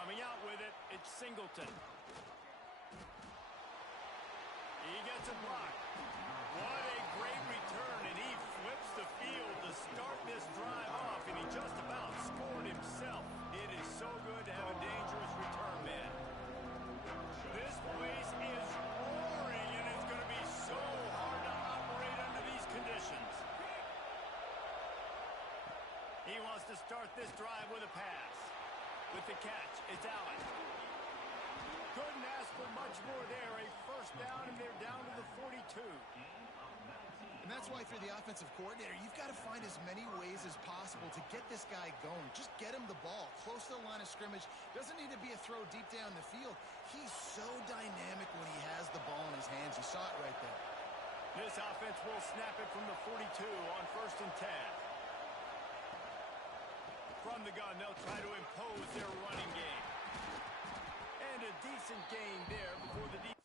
Coming out with it, it's Singleton. He gets a block. What a great return, and he flips the field to start this drive off, and he just about scored himself. It is so good to have a dangerous return man. This place is roaring, and it's going to be so hard to operate under these conditions. He wants to start this drive with a pass. With the catch, it's Allen. Couldn't ask for much more there. A first down, and they're down to the 42. And that's why, if you're the offensive coordinator, you've got to find as many ways as possible to get this guy going. Just get him the ball close to the line of scrimmage. Doesn't need to be a throw deep down the field. He's so dynamic when he has the ball in his hands. You saw it right there. This offense will snap it from the 42 on 1st and 10. From the gun, they'll try to impose their running game. And a decent gain there before the defense.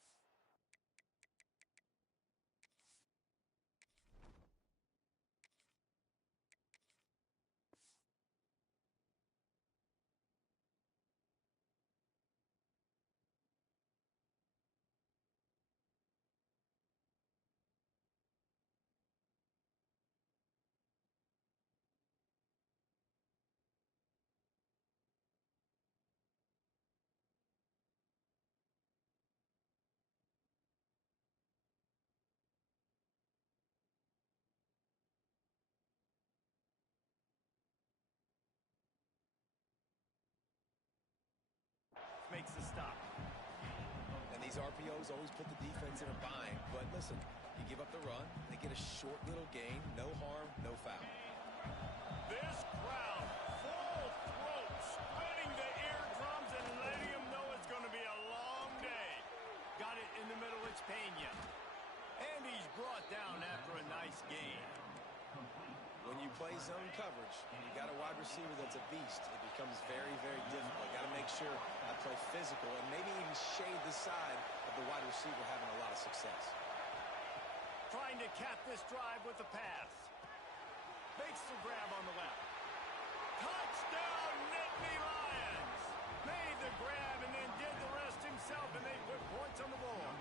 Makes the stop. And these RPOs always put the defense in a bind. But listen, you give up the run, they get a short little gain, no harm, no foul. This crowd, full throat, splitting the eardrums and letting them know it's going to be a long day. Got it in the middle, it's Pena. And he's brought down after a nice gain. When you play zone coverage, you got a wide receiver that's a beast. It becomes very, very difficult. Got to make sure I play physical and maybe even shade the side of the wide receiver having a lot of success. Trying to cap this drive with the pass. Makes the grab on the left. Touchdown, Nittany Lions! Made the grab and then did the rest himself, and they put points on the board.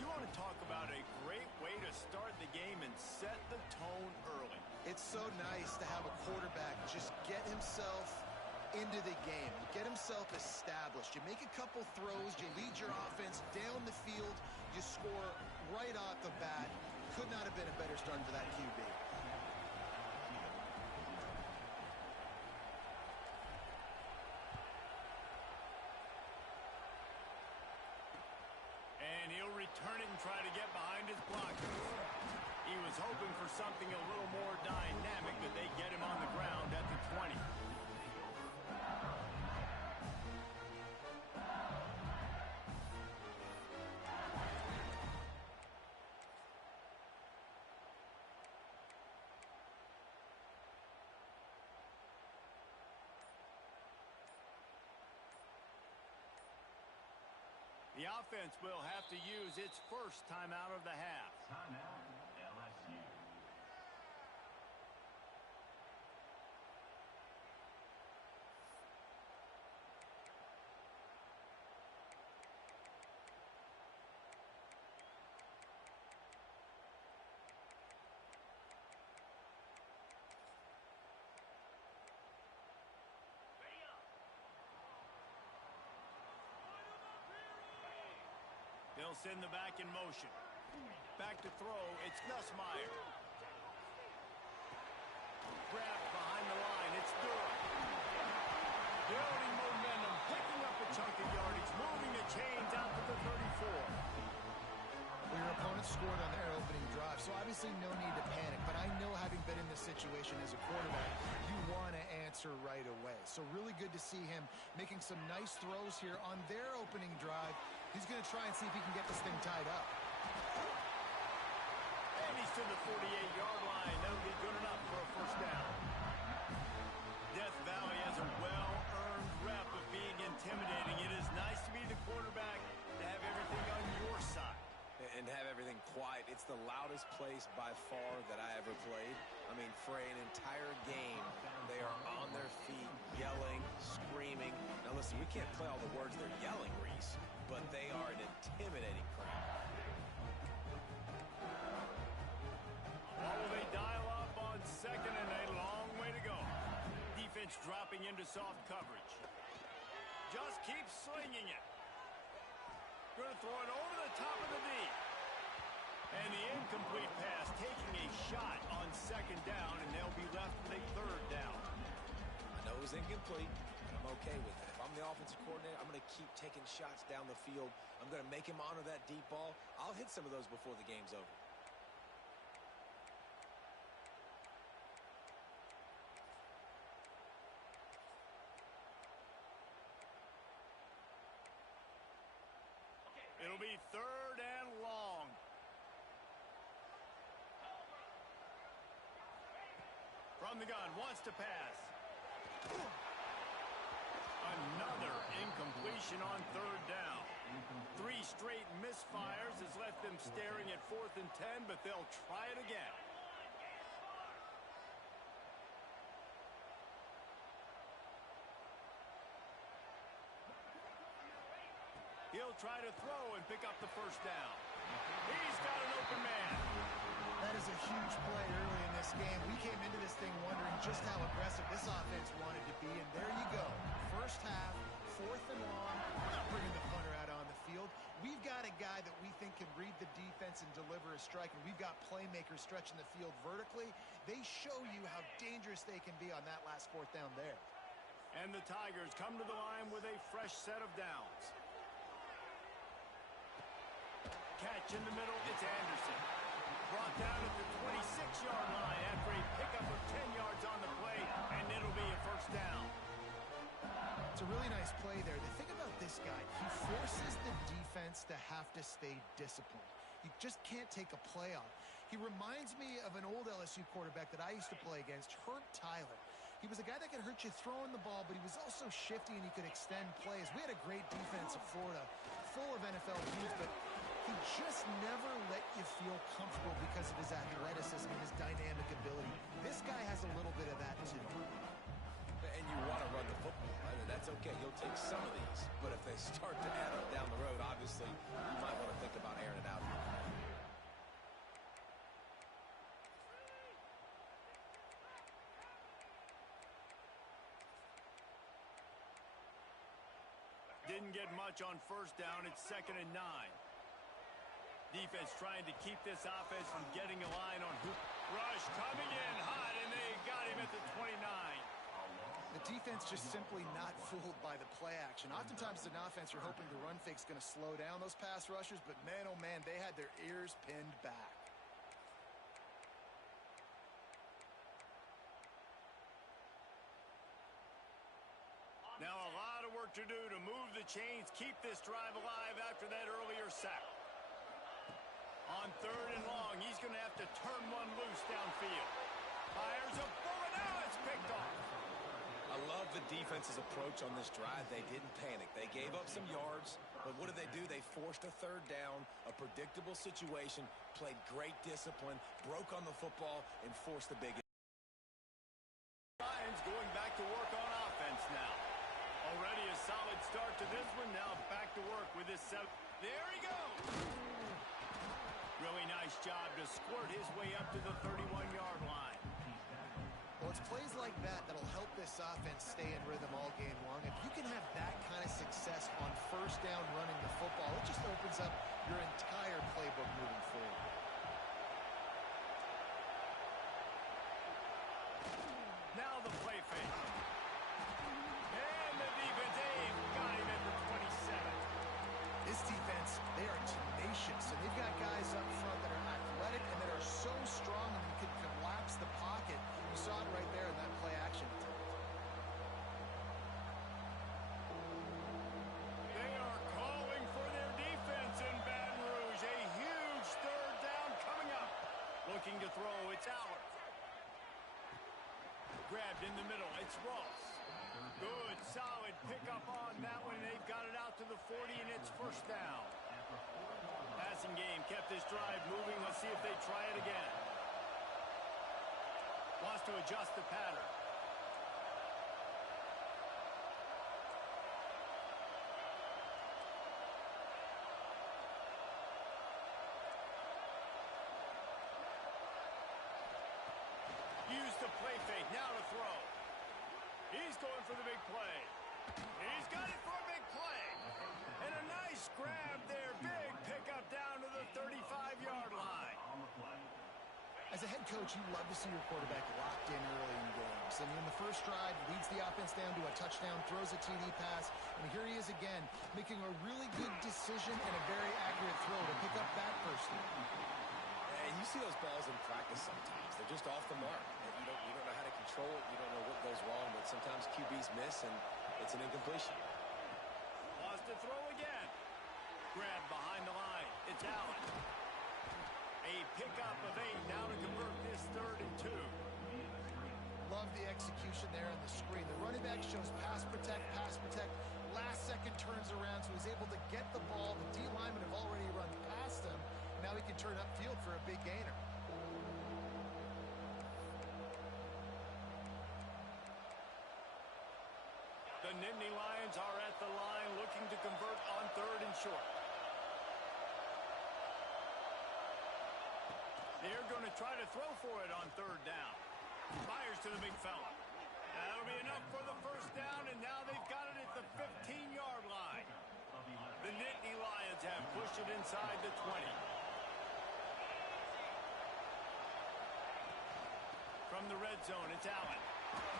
You want to talk about a great way to start the game and set the tone early. It's so nice to have a quarterback just get himself into the game, get himself established. You make a couple throws, you lead your offense down the field, you score right off the bat. Could not have been a better start for that QB. And he'll return it and try to get behind his blockers. He was hoping for something a little more dynamic, but they get him on the ground at the 20. The offense will have to use its first timeout of the half. Timeout, LSU. They'll send the back in motion. Back to throw, it's Nussmeier. Grab behind the line, it's Durham. Building momentum, picking up a chunk of yardage, moving the chains out to the 34. Well, your opponent scored on their opening drive, so obviously no need to panic. But I know, having been in this situation as a quarterback, you want to answer right away. So really good to see him making some nice throws here on their opening drive. He's going to try and see if he can get this thing tied up. And he's to the 48-yard line. That'll be good enough for a first down. Death Valley has a well-earned rep of being intimidating. It is nice to be the quarterback, to have everything on your side. And have everything quiet. It's the louder toughest place by far that I ever played. I mean, for an entire game, they are on their feet, yelling, screaming. Now, listen, we can't play all the words they're yelling, Reese, but they are an intimidating crowd. Oh, they dial up on second and a long way to go. Defense dropping into soft coverage. Just keep slinging it. Going to throw it over the top of the D. And the incomplete pass taking a shot on second down, and they'll be left with a third down. I know it was incomplete, but I'm okay with it. If I'm the offensive coordinator, I'm going to keep taking shots down the field. I'm going to make him honor that deep ball. I'll hit some of those before the game's over. It'll be third and long. From the gun, wants to pass. Another incompletion on third down. 3 straight misfires has left them staring at 4th and 10, but they'll try it again. He'll try to throw and pick up the first down. He's got an open man. That is a huge play early in this game. We came into this thing wondering just how aggressive this offense wanted to be, and there you go. First half, 4th and long. We're not bringing the punter out on the field. We've got a guy that we think can read the defense and deliver a strike, and we've got playmakers stretching the field vertically. They show you how dangerous they can be on that last 4th down there. And the Tigers come to the line with a fresh set of downs. Catch in the middle, it's Anderson. Brought down at the 26-yard line after a pickup of 10 yards on the play, and it'll be a first down. It's a really nice play there. The thing about this guy, he forces the defense to have to stay disciplined. You just can't take a play off. He reminds me of an old LSU quarterback that I used to play against, Herb Tyler. He was a guy that could hurt you throwing the ball, but he was also shifty and he could extend plays. We had a great defense at Florida, full of NFL youth, but he just never let you feel comfortable because of his athleticism and his dynamic ability. This guy has a little bit of that too. And you want to run the football. I mean, that's okay. You'll take some of these. But if they start to add up down the road, obviously, you might want to think about airing it out. Didn't get much on first down. It's 2nd and 9. Defense trying to keep this offense from getting a line on hoop. Rush coming in hot, and they got him at the 29. The defense just simply not fooled by the play action. Oftentimes, as an offense, you're hoping the run fake's going to slow down those pass rushers, but man, oh man, they had their ears pinned back. Now a lot of work to do to move the chains, keep this drive alive after that earlier sack. On 3rd and long, he's going to have to turn one loose downfield. Fires a bullet, now it's picked off. I love the defense's approach on this drive. They didn't panic. They gave up some yards, but what did they do? They forced a 3rd down, a predictable situation, played great discipline, broke on the football, and forced the big. Lions going back to work on offense now. Already a solid start to this one. Now back to work with this 7. There he goes. Really nice job to squirt his way up to the 31-yard line. Well, it's plays like that that'll help this offense stay in rhythm all game long. If you can have that kind of success on first down running the football, it just opens up your entire playbook moving forward. Now the play fake. And the defense got him at the 27. This defense, they are tenacious, and they've got guys up front that are athletic and that are so strong and can collapse the pocket. You saw it right there in that play action attempt. They are calling for their defense in Baton Rouge. A huge 3rd down coming up. Looking to throw, it's Aller. Grabbed in the middle, it's Ross. Good, solid pickup on that one. They've got it out to the 40, and it's first down. As passing game kept this drive moving. Let's see if they try it again. Wants to adjust the pattern. Use the play fake. Now to throw. He's going for the big play. He's got it for a big play. And a nice grab there. Big pickup down to the 35-yard line. As a head coach, you love to see your quarterback locked in early in games. I mean, in the first drive, leads the offense down to a touchdown, throws a TD pass, and here he is again, making a really good decision and a very accurate throw to pick up that first down. And you see those balls in practice sometimes. They're just off the mark. You don't know how to control it. You don't know what goes wrong, but sometimes QBs miss, and it's an incompletion. Wants to throw again. Grab behind the line. It's Allen. A pickup of 8 now to convert this 3rd and 2. Love the execution there on the screen. The running back shows pass protect. Last second turns around, so he's able to get the ball. The D linemen have already run past him. Now he can turn upfield for a big gainer. The Nittany Lions are at the line looking to convert on 3rd and short. They're going to try to throw for it on 3rd down. Fires to the big fella. That'll be enough for the first down, and now they've got it at the 15-yard line. The Nittany Lions have pushed it inside the 20. From the red zone, it's Allen.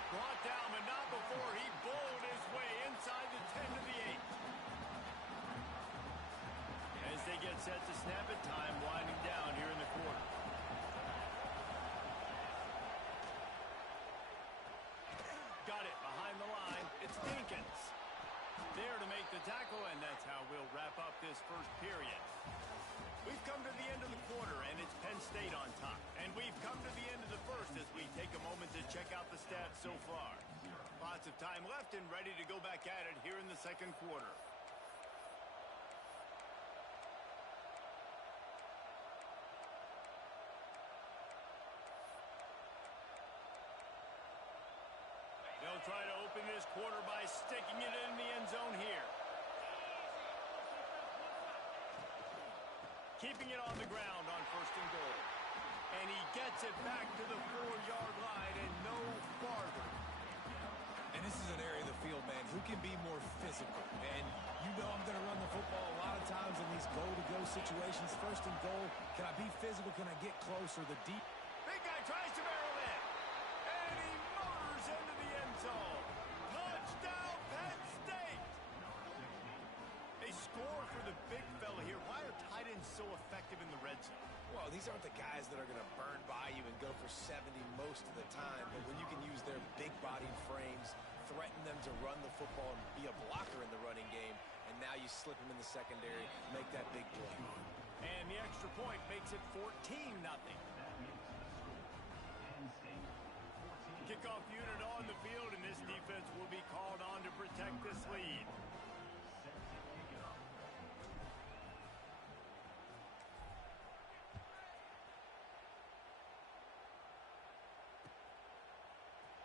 Brought down, but not before he bowled his way inside the 10 to the 8. As they get set to snap it, time winding down here in the quarter. Got it behind the line. It's Dinkins. There to make the tackle, and that's how we'll wrap up this first period. We've come to the end of the quarter, and it's Penn State on top. And we've come to the end of the first as we take a moment to check out the stats so far. Lots of time left and ready to go back at it here in the second quarter. They'll try to open this quarter by sticking it in the end zone here. Keeping it on the ground on 1st and goal. And he gets it back to the 4-yard line and no farther. And this is an area of the field, man, who can be more physical. And you know I'm going to run the football a lot of times in these goal-to-go situations. 1st and goal, can I be physical? Can I get closer? The deep. Big guy tries to barrel in. And he motors into the end zone. Touchdown, Penn State! A score for the big fella here. Why are tight ends so effective in the red zone? Well, these aren't the guys that are going to burn by you and go for 70 most of the time. But when you can use their big-bodied frames, threaten them to run the football and be a blocker in the running game, and now you slip them in the secondary, make that big play. And the extra point makes it 14-0. Kickoff unit on the field, and this defense will be called on to protect this lead.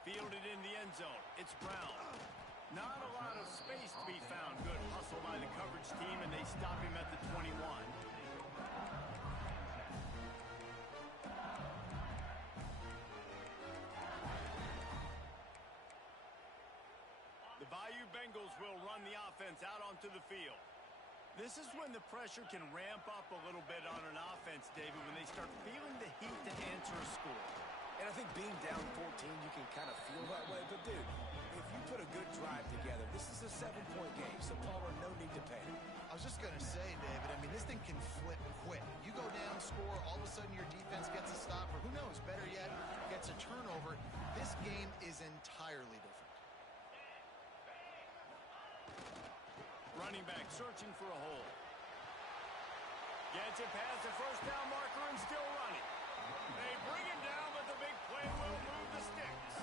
Fielded in the end zone. It's Brown. Not a lot of space to be found. Good hustle by the coverage team, and they stop him at the 21. The Bayou Bengals will run the offense out onto the field. This is when the pressure can ramp up a little bit on an offense, David, when they start feeling the heat to answer a score. And I think being down 14, you can kind of feel that way. But, dude, if you put a good drive together, this is a 7-point game. So, Palmer, no need to panic. I was just going to say, David, I mean, this thing can flip quick. You go down, score, all of a sudden your defense gets a stop, or who knows, better yet, gets a turnover. This game is entirely different. Running back searching for a hole. Gets it past the first down marker and still running. They bring him down, but the big play will move the sticks.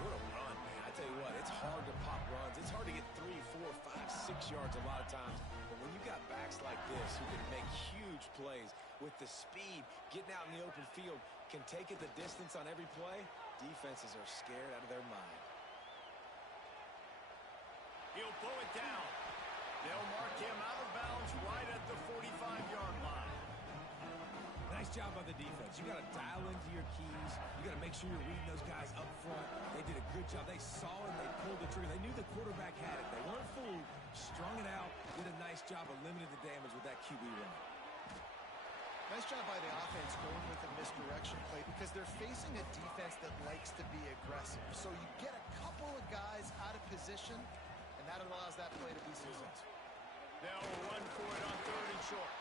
What a run, man. I tell you what, it's hard to pop runs. It's hard to get 3, 4, 5, 6 yards a lot of times. But when you got backs like this who can make huge plays with the speed, getting out in the open field, can take it the distance on every play, defenses are scared out of their mind. He'll pull it down. They'll mark him out of bounds right at the 45-yard line. Nice job by the defense. You got to dial into your keys. You got to make sure you're reading those guys up front. They did a good job. They saw it. They pulled the trigger. They knew the quarterback had it. They weren't fooled. Strung it out. Did a nice job of limiting the damage with that QB run. Nice job by the offense going with the misdirection play because they're facing a defense that likes to be aggressive. So you get a couple of guys out of position, and that allows that play to be successful. They'll run for it on 3rd and short.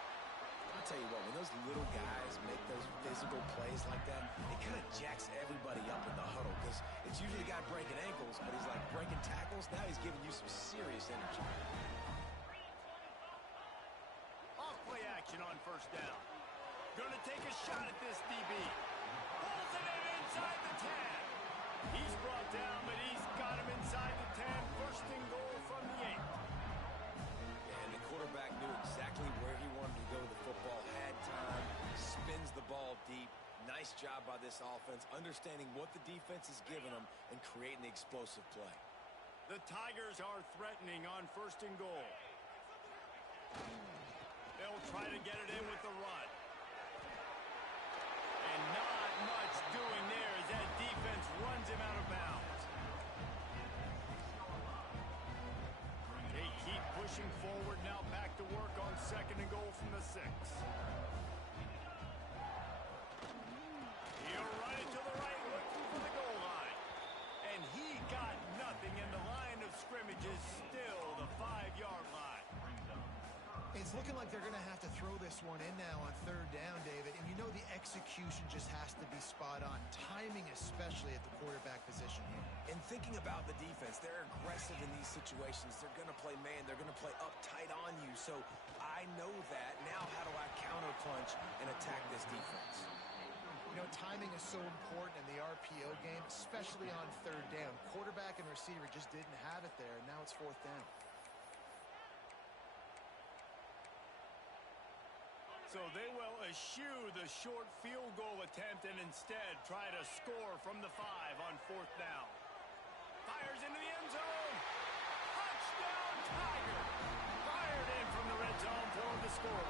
I'll tell you what, when those little guys make those physical plays like that, it kind of jacks everybody up in the huddle because it's usually the guy breaking ankles, but he's like breaking tackles. Now he's giving you some serious energy. Off-play action on 1st down. Gonna take a shot at this DB. Pulls it in inside the 10. He's brought down, but he's got him inside the 10. 1st and goal from the 8. And the quarterback knew exactly where he wanted to go with the football, had time, spins the ball deep. Nice job by this offense, understanding what the defense is giving them and creating the explosive play. The Tigers are threatening on 1st and goal. They'll try to get it in with the run. And not much doing there as that defense runs him out of bounds. They keep pushing forward, now back to work on 2nd and goal from the 6. He'll run it to the right, looking for the goal line. And he got nothing, and the line of scrimmage is still the 5-yard line. It's looking like they're going to have to throw this one in now on 3rd down, David. And you know the execution just has to be spot on. Timing especially at the quarterback position here. And thinking about the defense, they're aggressive in these situations. They're going to play man. They're going to play uptight on you. So I know that. Now how do I counterpunch and attack this defense? You know, timing is so important in the RPO game, especially on 3rd down. Quarterback and receiver just didn't have it there, and now it's 4th down. So they will eschew the short field goal attempt and instead try to score from the 5 on 4th down. Fires into the end zone. Touchdown, Tiger. Fired in from the red zone for the score.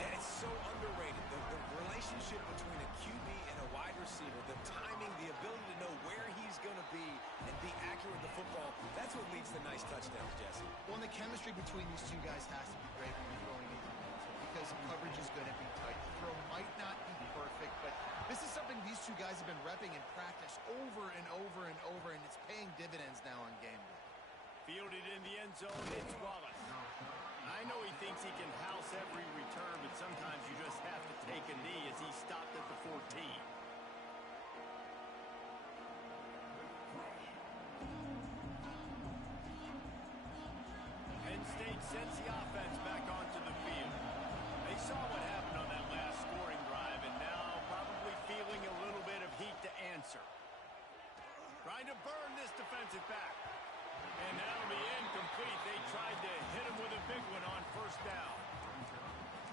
And it's so underrated. The relationship between a QB and a wide receiver, the timing, the ability to know where he's going to be and be accurate with the football, that's what leads to nice touchdowns, Jesse. Well, and the chemistry between these two guys has to be great when you're throwing it because coverage is going to be tight. The throw might not be perfect, but this is something these two guys have been repping in practice over and over and over, and it's paying dividends now on game day. Fielded in the end zone, it's Wallace. I know he thinks he can house every return, but sometimes you just have to take a knee as he stopped at the 14. Penn State sends the offense back onto the field. They saw what happened on that last scoring drive, and now probably feeling a little bit of heat to answer. Trying to burn this defensive back. And that'll be incomplete. They tried to hit him with a big one on 1st down.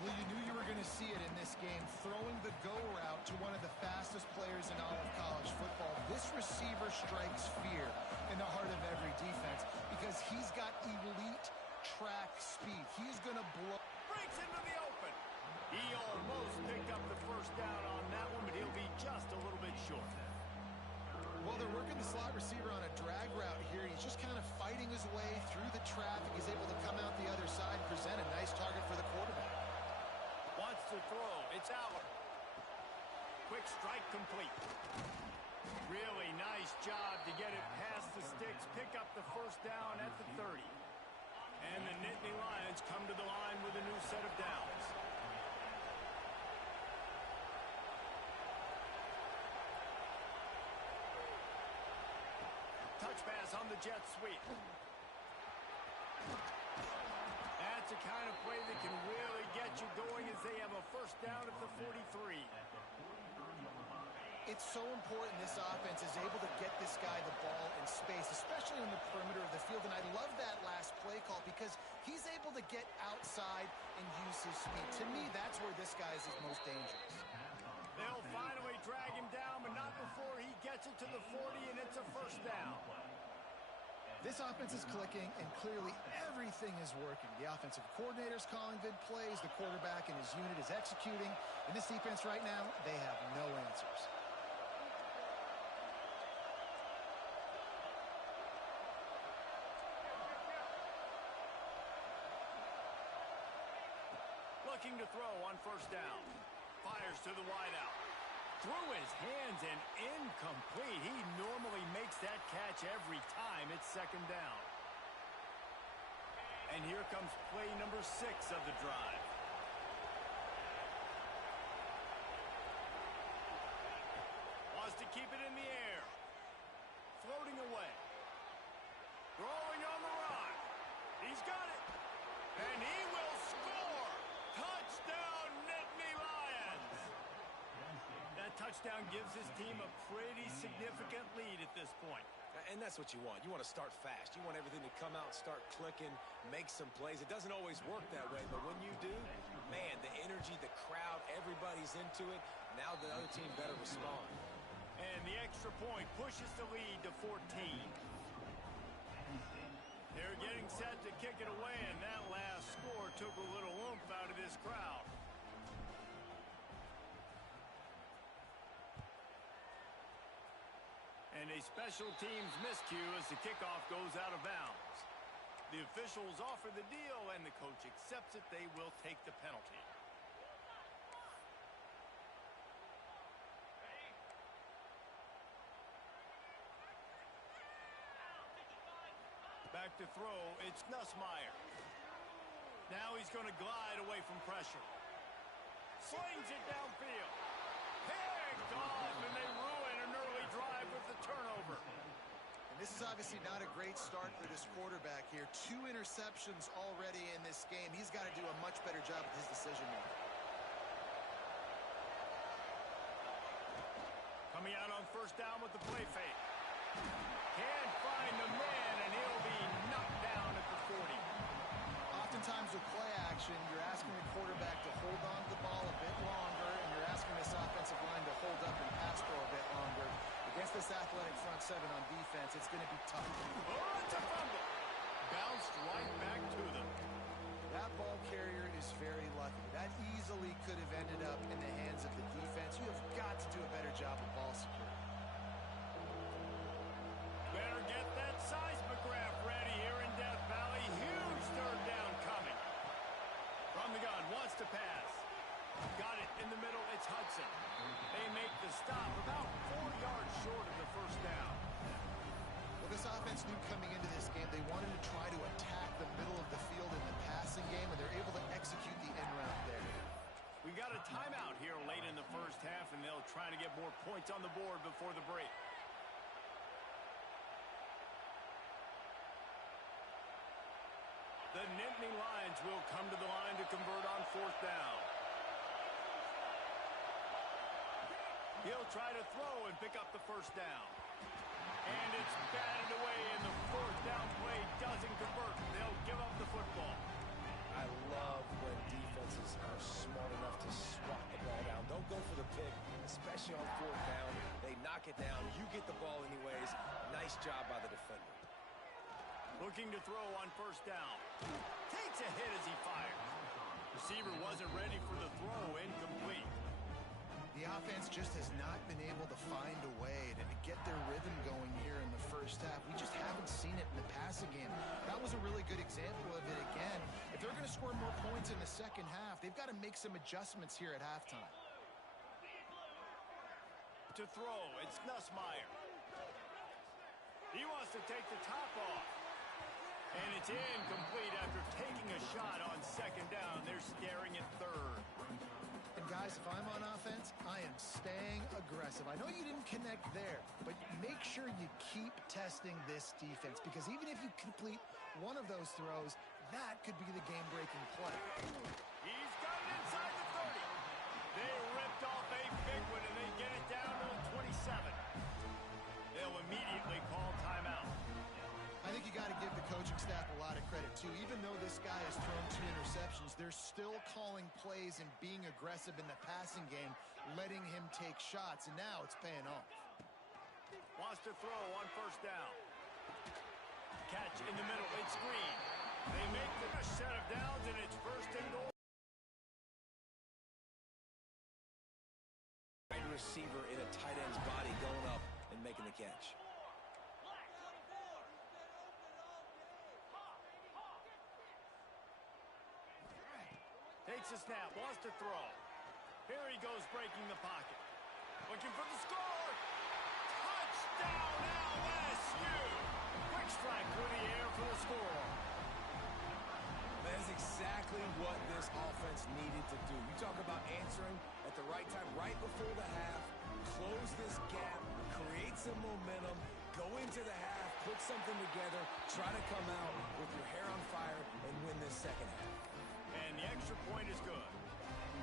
Well, you knew you were going to see it in this game, throwing the go route to one of the fastest players in all of college football. This receiver strikes fear in the heart of every defense because he's got elite track speed. He's going to blow. Breaks into the open. He almost picked up the 1st down on that one, but he'll be just a little bit short. Well, they're working the slot receiver on a drag route here. He's just kind of fighting his way through the traffic. He's able to come out the other side, present a nice target for the quarterback. Wants to throw. It's out. Quick strike complete. Really nice job to get it past the sticks, pick up the 1st down at the 30. And the Nittany Lions come to the line with a new set of downs. Touch pass on the jet sweep. That's a kind of play that can really get you going as they have a 1st down at the 43. It's so important this offense is able to get this guy the ball in space, especially in the perimeter of the field. And I love that last play call because He's able to get outside and use his speed. To me, that's where this guy is his most dangerous. They'll finally drag him down, but not before he gets it to the 40, and it's a first down. This offense is clicking, and clearly everything is working. The offensive coordinator's calling good plays. The quarterback and his unit is executing. And this defense right now, they have no answers. Looking to throw on first down. Fires to the wideout. Through his hands and incomplete. He normally makes that catch every time. It's second down. And here comes play number 6 of the drive. Wants to keep it in the air. Floating away. Throwing on the run. He's got it. And he will score. Touchdown, Nittany Lions. That touchdown gives his team a pretty significant lead at this point. And that's what you want. You want to start fast. You want everything to come out, start clicking, make some plays. It doesn't always work that way, but when you do, man, the energy, the crowd, everybody's into it. Now the other team better respond. And the extra point pushes the lead to 14. They're getting set to kick it away, and that last score took a little oomph out of this crowd. And a special teams miscue as the kickoff goes out of bounds. The officials offer the deal, and the coach accepts it. They will take the penalty. Back to throw, it's Nussmeier. Now he's going to glide away from pressure. Slings it downfield. Picked off, and they ruin an early drive with the turnover. And this is obviously not a great start for this quarterback here. 2 interceptions already in this game. He's got to do a much better job with his decision-making. Coming out on first down with the play fake. Can't find the man, and he'll be knocked down at the 40. Oftentimes with play action, you're asking the quarterback to hold on to the ball a bit longer, and you're asking this offensive line to hold up and pass pro a bit longer. Against this athletic front 7 on defense, it's going to be tough. Oh, it's a fumble. Bounced right back to them. That ball carrier is very lucky. That easily could have ended up in the hands of the defense. You have got to do a better job of ball security. Better get that seismograph ready here in Death Valley. Huge third down coming. From the gun, wants to pass. Got it in the middle, it's Hudson. They make the stop about 4 yards short of the first down. Well, this offense knew coming into this game they wanted to try to attack the middle of the field in the passing game, and they're able to execute the end route there. We got a timeout here late in the first half, and they'll try to get more points on the board before the break. The Nittany Lions will come to the line to convert on fourth down. He'll try to throw and pick up the first down. And it's batted away, and the fourth down play doesn't convert. They'll give up the football. I love when defenses are smart enough to swat the ball down. Don't go for the pick, especially on fourth down. They knock it down. You get the ball anyways. Nice job by the defender. Looking to throw on first down. Takes a hit as he fires. Receiver wasn't ready for the throw. Incomplete. The offense just has not been able to find a way to get their rhythm going here in the first half. We just haven't seen it in the passing game. That was a really good example of it again. If they're going to score more points in the second half, they've got to make some adjustments here at halftime. To throw, it's Nussmeier. He wants to take the top off. And it's incomplete after taking a shot on second down. They're staring at third. And guys, if I'm on offense, I am staying aggressive. I know you didn't connect there, but make sure you keep testing this defense, because even if you complete one of those throws, that could be the game-breaking play. He's got it inside the 30. They ripped off a big one, and they get it down to the 27. They'll immediately call timeout. I think you got to give the coaching staff a lot of credit, too. Even though this guy they're still calling plays and being aggressive in the passing game, letting him take shots, and now it's paying off. Wants to throw on first down. Catch in the middle. It's Green. They make the set of downs, and it's first and goal. Wide receiver in a tight end's body going up and making the catch. Takes a snap, wants to throw. Here he goes, breaking the pocket. Looking for the score. Touchdown, LSU! Quick strike through the air for the score. That is exactly what this offense needed to do. You talk about answering at the right time, right before the half, close this gap, create some momentum, go into the half, put something together, try to come out with your hair on fire and win this second half. And the extra point is good.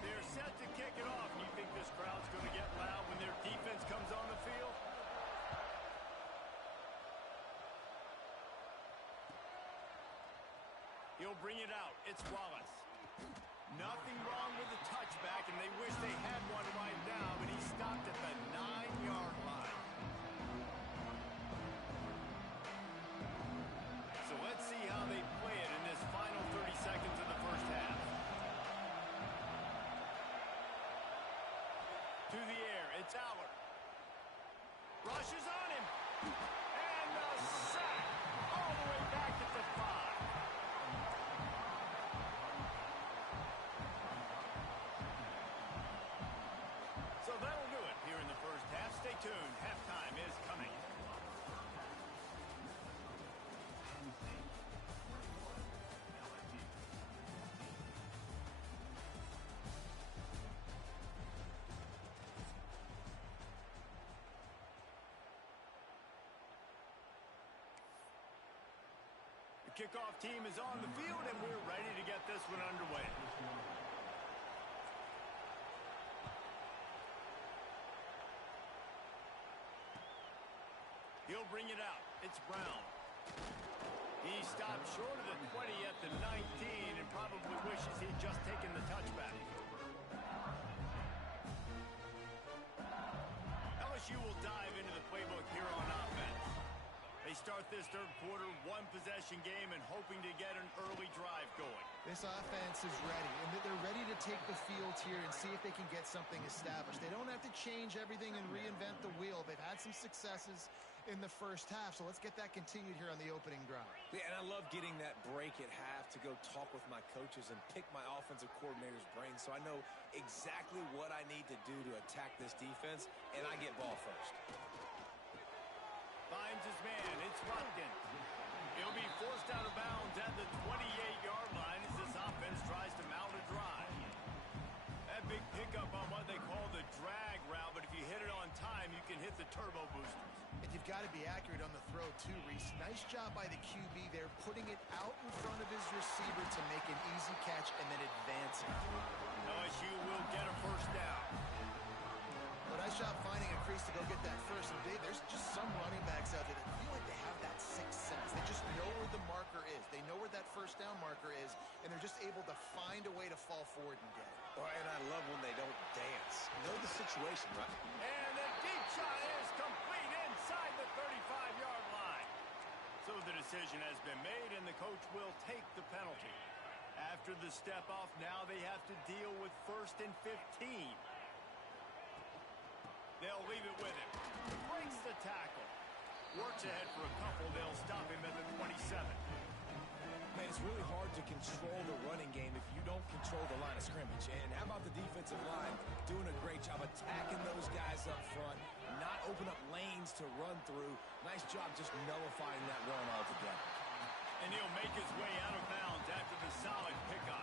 They're set to kick it off. You think this crowd's going to get loud when their defense comes on the field? He'll bring it out. It's Wallace. Nothing wrong with the touchback, and they wish they had one right now, but he stopped at the 9-yard line. So let's see how they play it in this final 30 seconds of the first half. To the air, it's Aller. Rushes on him. And a sack all the way back at the 5. So that'll do it here in the first half. Stay tuned. Halftime is coming. The kickoff team is on the field, and we're ready to get this one underway. He'll bring it out. It's Brown. He stopped short of the 20 at the 19 and probably wishes he'd just taken the touchback. LSU will dive into the playbook here on offense. They start this third quarter, one-possession game, and hoping to get an early drive going. This offense is ready, and they're ready to take the field here and see if they can get something established. They don't have to change everything and reinvent the wheel. They've had some successes in the first half, so let's get that continued here on the opening drive. Yeah, and I love getting that break at half to go talk with my coaches and pick my offensive coordinator's brain so I know exactly what I need to do to attack this defense, and I get ball first. Finds his man. It's Watkins. He'll be forced out of bounds at the 28-yard line as this offense tries to mount a drive. That big pickup on what they call the drag route, but if you hit it on time, you can hit the turbo boosters. And you've got to be accurate on the throw, too, Reese. Nice job by the QB there, putting it out in front of his receiver to make an easy catch and then advancing. LSU will get a first down. But nice job finding a crease to go get that first. And Dave, there's just some running backs out there that feel like they have that sixth sense. They just know where the marker is. They know where that first down marker is, and they're just able to find a way to fall forward and get it. Oh, and I love when they don't dance. Know the situation, right? And the deep shot is complete inside the 35-yard line. So the decision has been made, and the coach will take the penalty. After the step off, now they have to deal with 1st and 15. They'll leave it with him. Breaks the tackle. Works ahead for a couple. They'll stop him at the 27. Man, it's really hard to control the running game if you don't control the line of scrimmage. And how about the defensive line doing a great job attacking those guys up front, not open up lanes to run through. Nice job just nullifying that run altogether. And he'll make his way out of bounds after the solid pickup.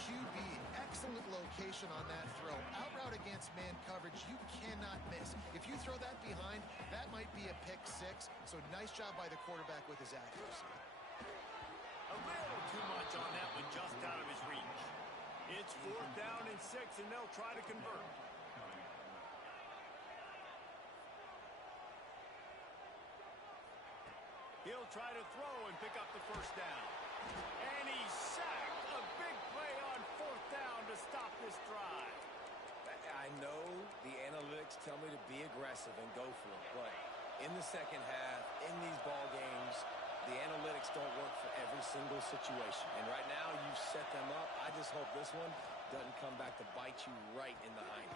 QB, excellent location on that throw. Out route against man coverage, you cannot miss. If you throw that behind, that might be a pick six. So nice job by the quarterback with his accuracy. A little too much on that one, just out of his reach. It's 4th down and 6, and they'll try to convert. He'll try to throw and pick up the first down. And he's sacked. A big play on to stop this drive. I know the analytics tell me to be aggressive and go for it, but in the second half, in these ball games, the analytics don't work for every single situation. And right now, you've set them up. I just hope this one doesn't come back to bite you right in the hind.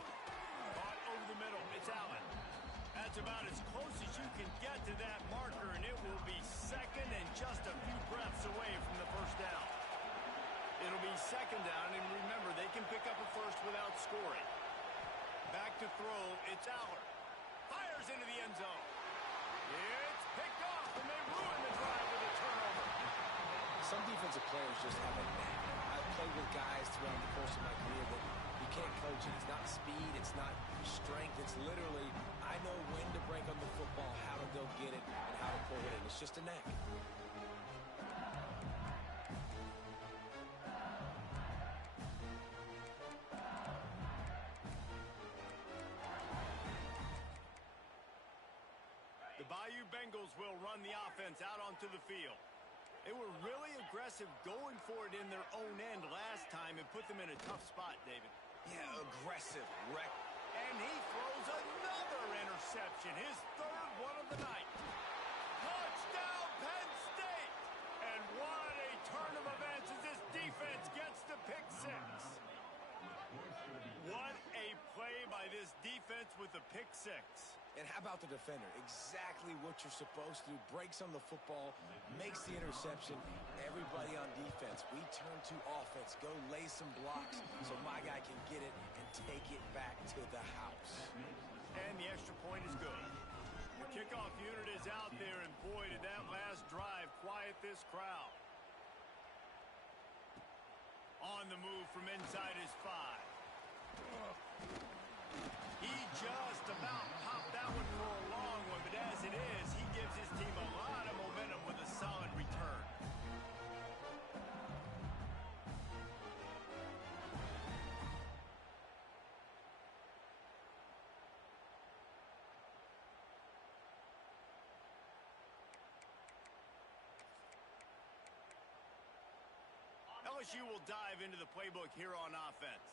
Caught over the middle. It's Allen. That's about as close as you can get to that marker, and it will be second and just a few breaths away from the first down. It'll be second down, and remember, they can pick up a first without scoring. Back to throw, it's Aller. Fires into the end zone. It's picked off, and they ruin the drive with a turnover. Some defensive players just have a knack. I've played with guys throughout the course of my career that you can't coach it. It's not speed, it's not strength. It's literally, I know when to break on the football, how to go get it, and how to pull it in. It's just a knack. The Bayou Bengals will run the offense out onto the field. They were really aggressive going for it in their own end last time and put them in a tough spot, David. Yeah, aggressive, wreck. And he throws another interception, his third one of the night. Touchdown, Penn State! And what a turn of events as this defense gets the pick six. What a play by this defense with the pick six. And how about the defender? Exactly what you're supposed to do. Breaks on the football, makes the interception. Everybody on defense, we turn to offense. Go lay some blocks so my guy can get it and take it back to the house. And the extra point is good. The kickoff unit is out there, and boy, did that last drive quiet this crowd. On the move from inside his 5. He just about popped that one for a long one, but as it is, he gives his team a lot of momentum with a solid return. LSU will dive into the playbook here on offense.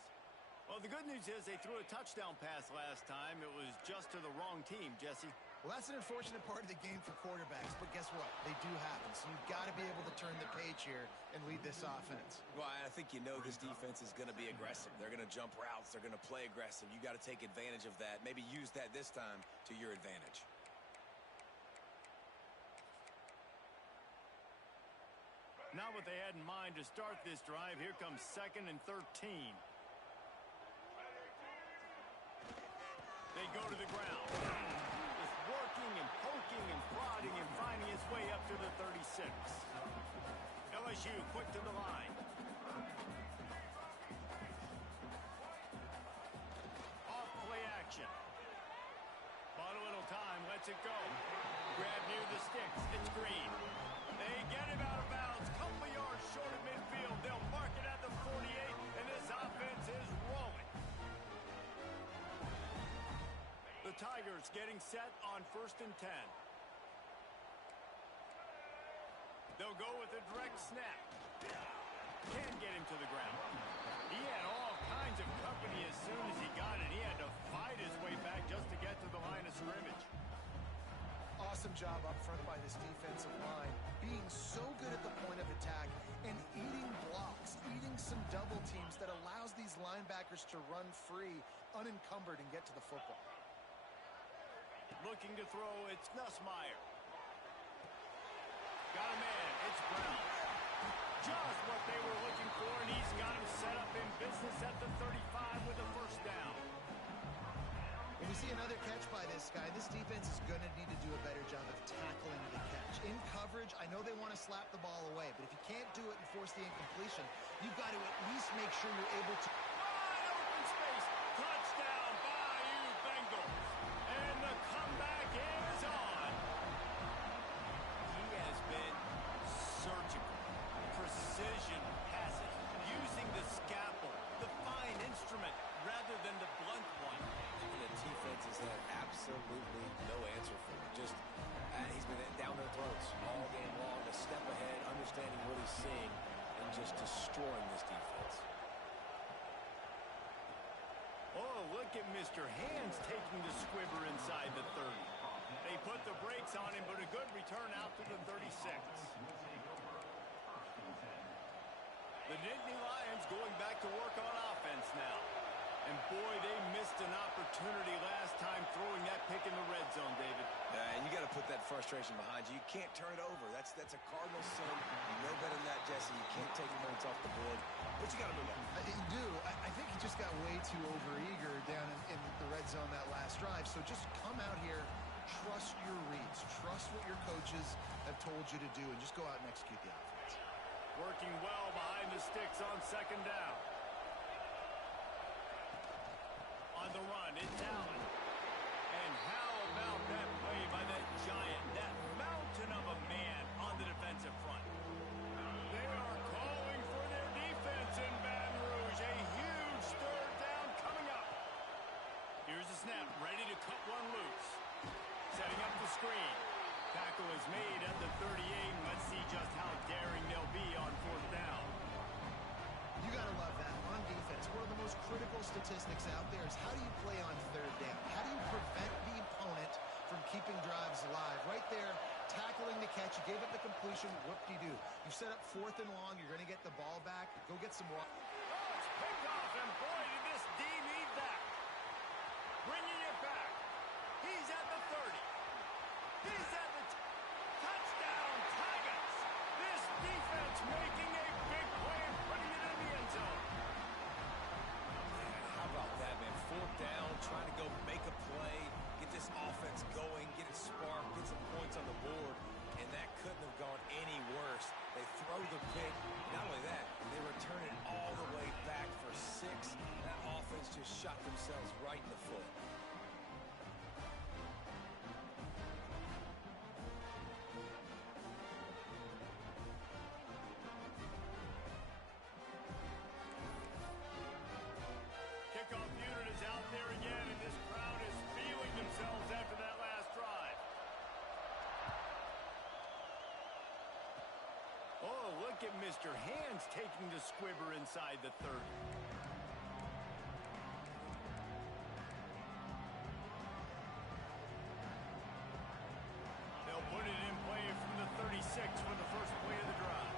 Well, the good news is they threw a touchdown pass last time. It was just to the wrong team, Jesse. Well, that's an unfortunate part of the game for quarterbacks, but guess what? They do happen, so you've got to be able to turn the page here and lead this offense. Well, I think you know this defense is going to be aggressive. They're going to jump routes. They're going to play aggressive. You got to take advantage of that. Maybe use that this time to your advantage. Not what they had in mind to start this drive. Here comes 2nd and 13. They go to the ground. Just working and poking and prodding and finding his way up to the 36. LSU quick to the line. Off play action. Bought a little time, lets it go. Grab near the sticks. It's Green. They get him out of bounds. Couple yards short of midfield. They'll mark it at the 48, and this offense is rolling. The Tigers getting set on 1st and 10. They'll go with a direct snap. Can't get him to the ground. He had all kinds of company as soon as he got it. He had to fight his way back just to get to the line of scrimmage. Awesome job up front by this defensive line, being so good at the point of attack and eating blocks, eating some double teams that allows these linebackers to run free, unencumbered, and get to the football. Looking to throw, it's Nussmeier. Got a man, it's Brown. Just what they were looking for, and he's got him set up in business at the 35 with a first down. When we see another catch by this guy, this defense is going to need to do a better job of tackling the catch. In coverage, I know they want to slap the ball away, but if you can't do it and force the incompletion, you've got to at least make sure you're able to... Wide open space, touchdown, Bayou Bengals. And the comeback is on. He has been surgical, precision passes, using the scalpel, the fine instrument, rather than the blunt one. The defense has had absolutely no answer for him. Just, he's been down their throats all game long, a step ahead, understanding what he's seeing, and just destroying this defense. look at Mr. Hands taking the squibber inside the 30. They put the brakes on him, but a good return out to the 36. The Nittany Lions going back to work on offense now. And boy, they missed an opportunity last time throwing that pick in the red zone, David. And you got to put that frustration behind you. You can't turn it over. That's a cardinal sin. You know better than that, Jesse. You can't take points off the board. But you got to move on. You do. I think he just got way too overeager down in the red zone that last drive. So just come out here, trust your reads, trust what your coaches have told you to do, and just go out and execute the offense. Working well behind the sticks on second down. On the run, it's Allen. And how about that play by that giant, that mountain of a man on the defensive front? They are calling for their defense in Baton Rouge. A huge third down coming up. Here's a snap, ready to cut one loose. Setting up the screen. Tackle is made at the 38. Let's see just how daring they'll be on fourth down. You got to love that. On defense, one of the most critical statistics out there is how do you play on third down? How do you prevent the opponent from keeping drives alive? Right there, tackling the catch. You gave up the completion. What do? You set up fourth and long. You're going to get the ball back. Go get some walk. Oh, it's picked off, and boy, did this D need that. Bringing it back. He's at the 30. He's at the touchdown, Tigers. This defense making a big play and putting it in the end zone. Man, how about that, man? Fourth down, trying to go make a play, get this offense going, get it sparked, get some points on the board, and that couldn't have gone any worse. They throw the pick. Not only that, they return it all the way back for 6. That offense just shot themselves right in the foot. Kickoff unit is out there again, and this crowd is feeling themselves after that last drive. Oh, look at Mr. Hands taking the squibber inside the 30. They'll put it in play from the 36 for the first play of the drive.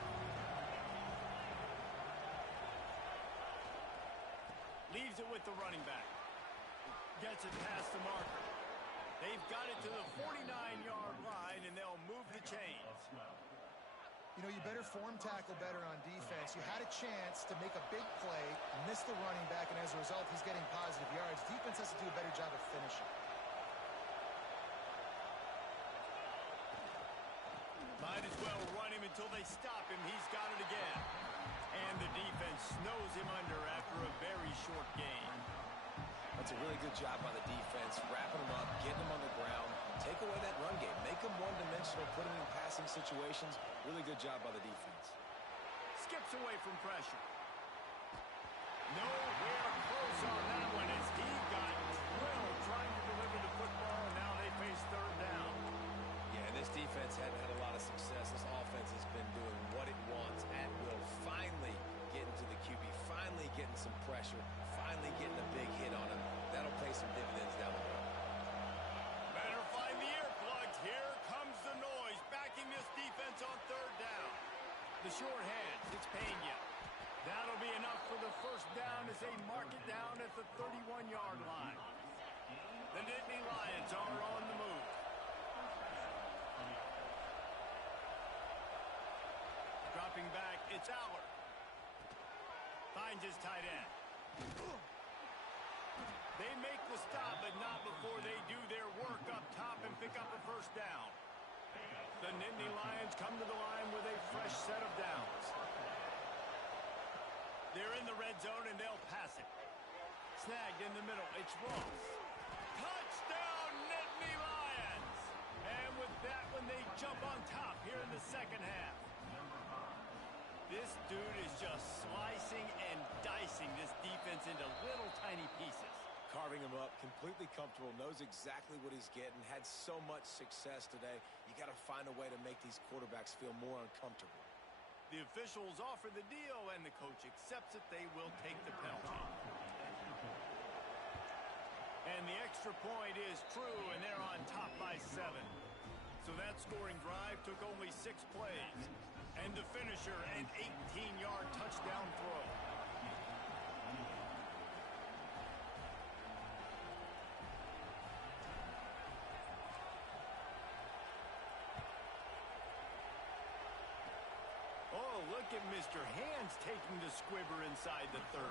Leaves it with the running back. Gets it past the marker. They've got it to the 49-yard line, and they'll move the chains. You know, you better form tackle better on defense. You had a chance to make a big play, missed the running back, and as a result, he's getting positive yards. Defense has to do a better job of finishing. Might as well run him until they stop him. He's got it again. And the defense snows him under after a very short gain. That's a really good job by the defense, wrapping them up, getting them on the ground, take away that run game, make them one-dimensional, put them in passing situations. Really good job by the defense. Skips away from pressure. Nowhere close on that one as he got drilled trying to deliver the football, and now they face third down. Yeah, this defense hadn't had a lot of success. This offense has been doing what it wants at will. Finally getting to the QB, finally getting some pressure, finally getting a big hit on him. That'll pay some dividends down the road. Better find the earplugs. Here comes the noise, backing this defense on third down. The short hands, it's Pena. That'll be enough for the first down as they mark it down at the 31-yard line. The Nittany Lions are on the move. Dropping back, it's Aller. Finds his tight end. They make the stop, but not before they do their work up top and pick up a first down. The Nittany Lions come to the line with a fresh set of downs. They're in the red zone, and they'll pass it. Snagged in the middle, it's Ross. Touchdown, Nittany Lions! And with that one, they jump on top here in the second half. This dude is just slicing and dicing this defense into little tiny pieces. Carving him up, completely comfortable, knows exactly what he's getting, had so much success today. You got to find a way to make these quarterbacks feel more uncomfortable. The officials offer the deal, and the coach accepts it. They will take the penalty. And the extra point is true, and they're on top by 7. So that scoring drive took only 6 plays. And the finisher, an 18-yard touchdown throw. Oh, look at Mr. Hands taking the squibber inside the 30.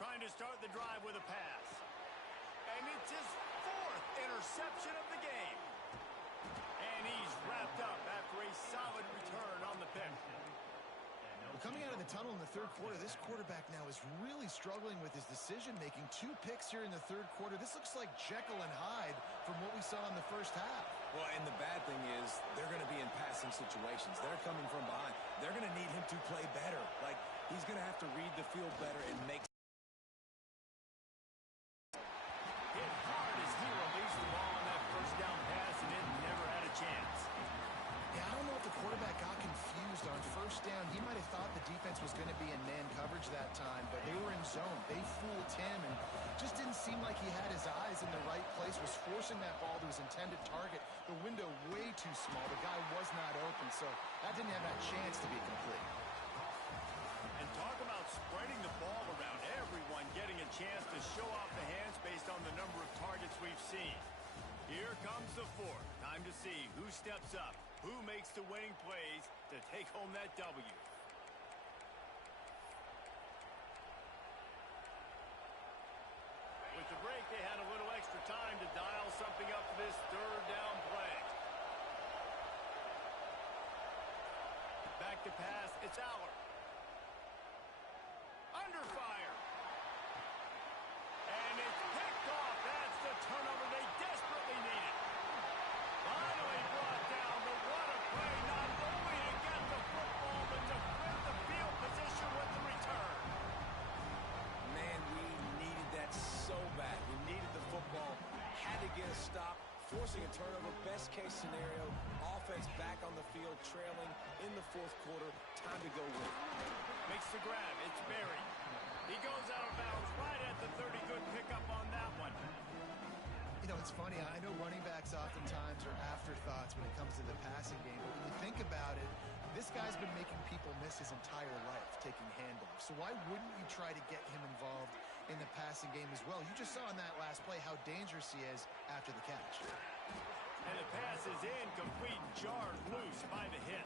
Trying to start the drive with a pass. And it's his 4th interception of the game. And he's wrapped up after a solid return on the pick. Well, coming out of the tunnel in the third quarter, this quarterback now is really struggling with his decision-making. 2 picks here in the third quarter. This looks like Jekyll and Hyde from what we saw in the first half. Well, and the bad thing is they're going to be in passing situations. They're coming from behind. They're going to need him to play better. Like, he's going to have to read the field better and make on first down. He might have thought the defense was going to be in man coverage that time, but they were in zone. They fooled him and just didn't seem like he had his eyes in the right place, was forcing that ball to his intended target. The window way too small. The guy was not open, so that didn't have that chance to be complete. And talk about spreading the ball around. Everyone getting a chance to show off the hands based on the number of targets we've seen. Here comes the 4th. Time to see who steps up, who makes the winning plays to take home that W. With the break, they had a little extra time to dial something up for this 3rd down play. Back to pass, it's Aller. Under fire. And it's picked off. That's the turnover they desperately needed. Finally brought down, but what a play, not only to get the football, but to flip the field position with the return. Man, we needed that so bad. We needed the football, had to get a stop, forcing a turnover. Best case scenario, offense back on the field, trailing in the 4th quarter. Time to go win. Makes the grab, it's Berry. He goes out of bounds right at the 30. Good pickup on that one. You know, it's funny. I know running backs oftentimes are afterthoughts when it comes to the passing game, but when you think about it, this guy's been making people miss his entire life taking handoffs. So why wouldn't you try to get him involved in the passing game as well? You just saw in that last play how dangerous he is after the catch. And the pass is incomplete, jarred loose by the hit.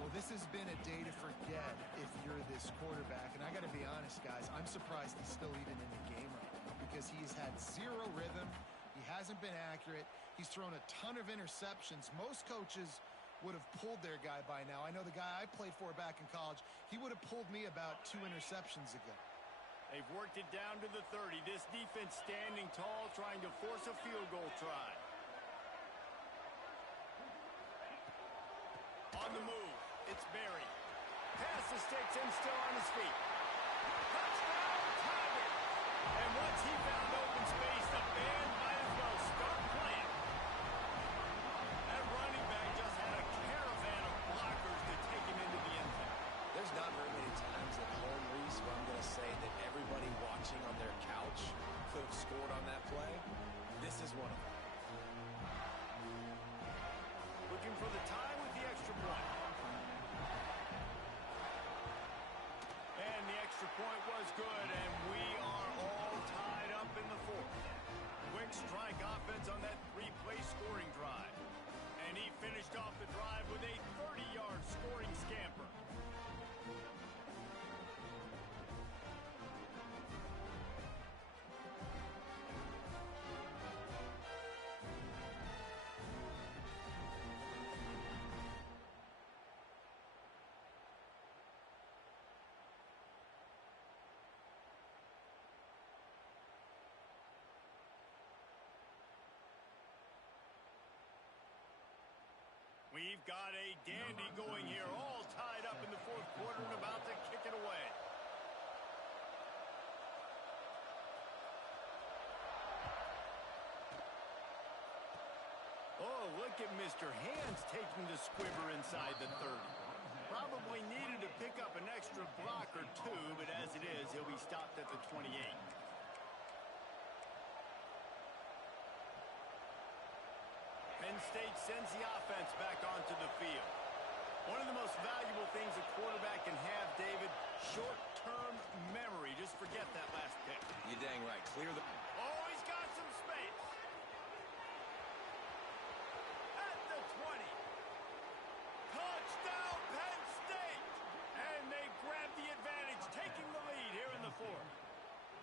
Well, this has been a day to forget if you're this quarterback. And I got to be honest, guys, I'm surprised he's still even in the game right now because he's had 0 rhythm. He hasn't been accurate. He's thrown a ton of interceptions. Most coaches would have pulled their guy by now. I know the guy I played for back in college, he would have pulled me about 2 interceptions ago. They've worked it down to the 30. This defense standing tall, trying to force a field goal try. On the move, it's Berry. Pass the sticks and still on his feet. Touchdown, Tiger! And once he found open space, the band might as well start playing. That running back just had a caravan of blockers to take him into the end zone. There's not very many times at home, Reese, where I'm going to say that everybody watching on their couch could have scored on that play. This is one of them. Looking for the tie with the extra point. And the extra point was good, and we are all tied up in the 4th. Quick strike offense on that 3-play scoring drive. And he finished off the drive with a 30-yard scoring scamper. We've got a dandy going here, all tied up in the 4th quarter and about to kick it away. Oh, look at Mr. Hands taking the squibber inside the 30. Probably needed to pick up an extra block or two, but as it is, he'll be stopped at the 28. Penn State sends the offense back onto the field. One of the most valuable things a quarterback can have, David, short-term memory. Just forget that last pick. You're dang right. Clear the... Oh, he's got some space. At the 20. Touchdown, Penn State! And they grab the advantage, taking the lead here in the fourth.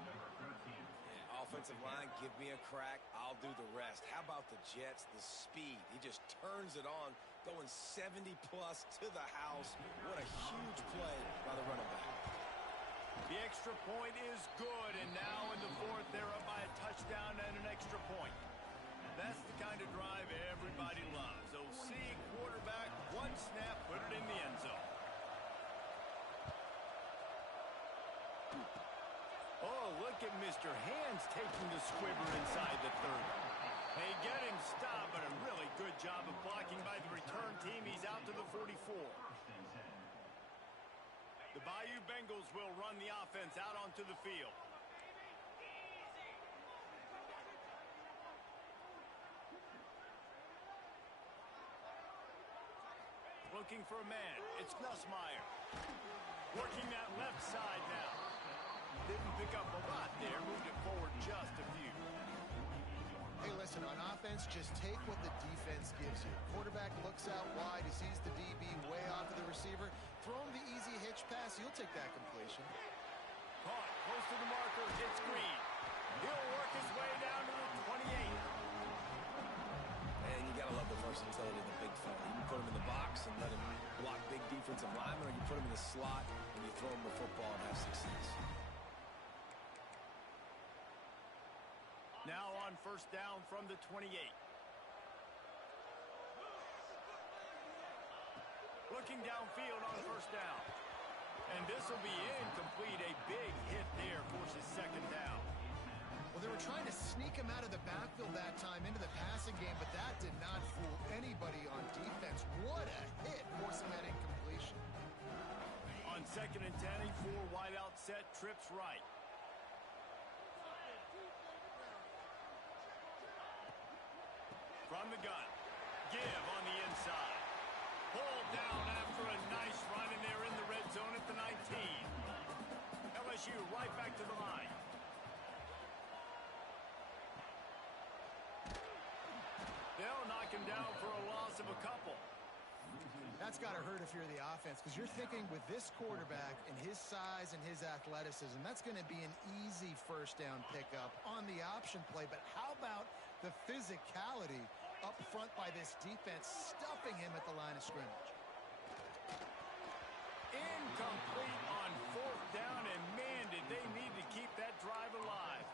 Yeah, offensive line, give me a crack. I'll do the rest. How about the Jets? The speed. He just turns it on, going 70-plus to the house. What a huge play by the running back. The extra point is good, and now in the fourth, they're up by a touchdown and an extra point. That's the kind of drive everybody loves. OC quarterback, one snap, put it in the end zone. Oh, look at Mr. Hands taking the squibber inside the 30. They get him stopped, but a really good job of blocking by the return team. He's out to the 44. The Bayou Bengals will run the offense out onto the field. Looking for a man. It's Nussmeier. Working that left side now. Didn't pick up a lot there. Moved it forward just a few. Hey, listen, on offense, just take what the defense gives you. Quarterback looks out wide. He sees the DB way off of the receiver. Throw him the easy hitch pass. You'll take that completion. Caught close to the marker. It's Green. He'll work his way down to the 28. And you got to love the versatility of the big fella. You can put him in the box and let him block big defensive linemen, or you put him in the slot and you throw him the football and have success. Now on first down from the 28. Looking downfield on first down. And this will be incomplete. A big hit there forces second down. Well, they were trying to sneak him out of the backfield that time into the passing game, but that did not fool anybody on defense. What a hit, forcing that incompletion. On second and 10, a four wide out set, trips right. From the gun. Give on the inside. Pulled down after a nice run, and they're in the red zone at the 19. LSU right back to the line. They'll knock him down for a loss of a couple. That's got to hurt if you're the offense, because you're thinking with this quarterback and his size and his athleticism, that's going to be an easy first down pickup on the option play. But how about the physicality up front by this defense, stuffing him at the line of scrimmage? Incomplete on fourth down, and man, did they need to keep that drive alive.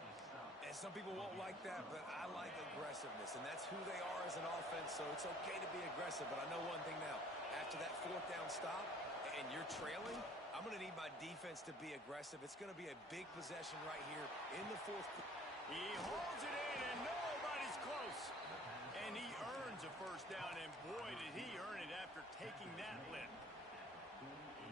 And some people won't like that, but I like aggressiveness, and that's who they are as an offense, so it's okay to be aggressive. But I know one thing now. After that fourth down stop and you're trailing, I'm going to need my defense to be aggressive. It's going to be a big possession right here in the fourth quarter. He holds it in, and nobody's close. And he earns a first down, and boy, did he earn it after taking that lift.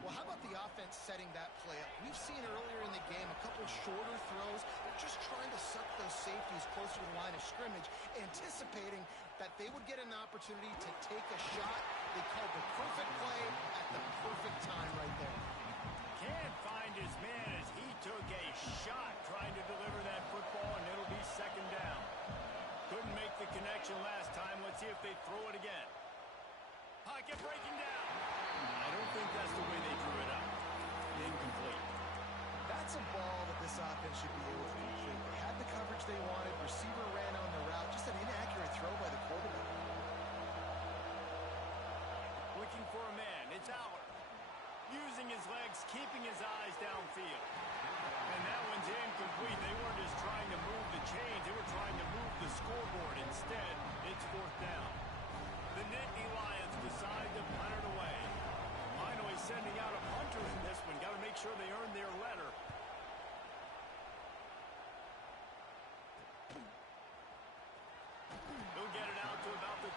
Well, how about the offense setting that play up? We've seen earlier in the game a couple shorter throws. They're just trying to suck those safeties closer to the line of scrimmage, anticipating that they would get an opportunity to take a shot. They called the perfect play at the perfect time right there. Can't find his man as he took a shot trying to deliver that football, and it'll be second down. Couldn't make the connection last time. Let's see if they throw it again. Pocket breaking down. I don't think that's the way they drew it up. Incomplete. That's a ball that this offense should be able to complete. They had the coverage they wanted. Receiver ran on the route. Just an inaccurate throw by the quarterback. Looking for a man. It's Aller. Using his legs, keeping his eyes downfield. And that one's incomplete. They weren't just trying to move the chains. They were trying to move the scoreboard. Instead, it's fourth down. The Nittany Lions decide to punt it away. Finally sending out a punter in this one. Got to make sure they earn their letter. He'll get it out to about the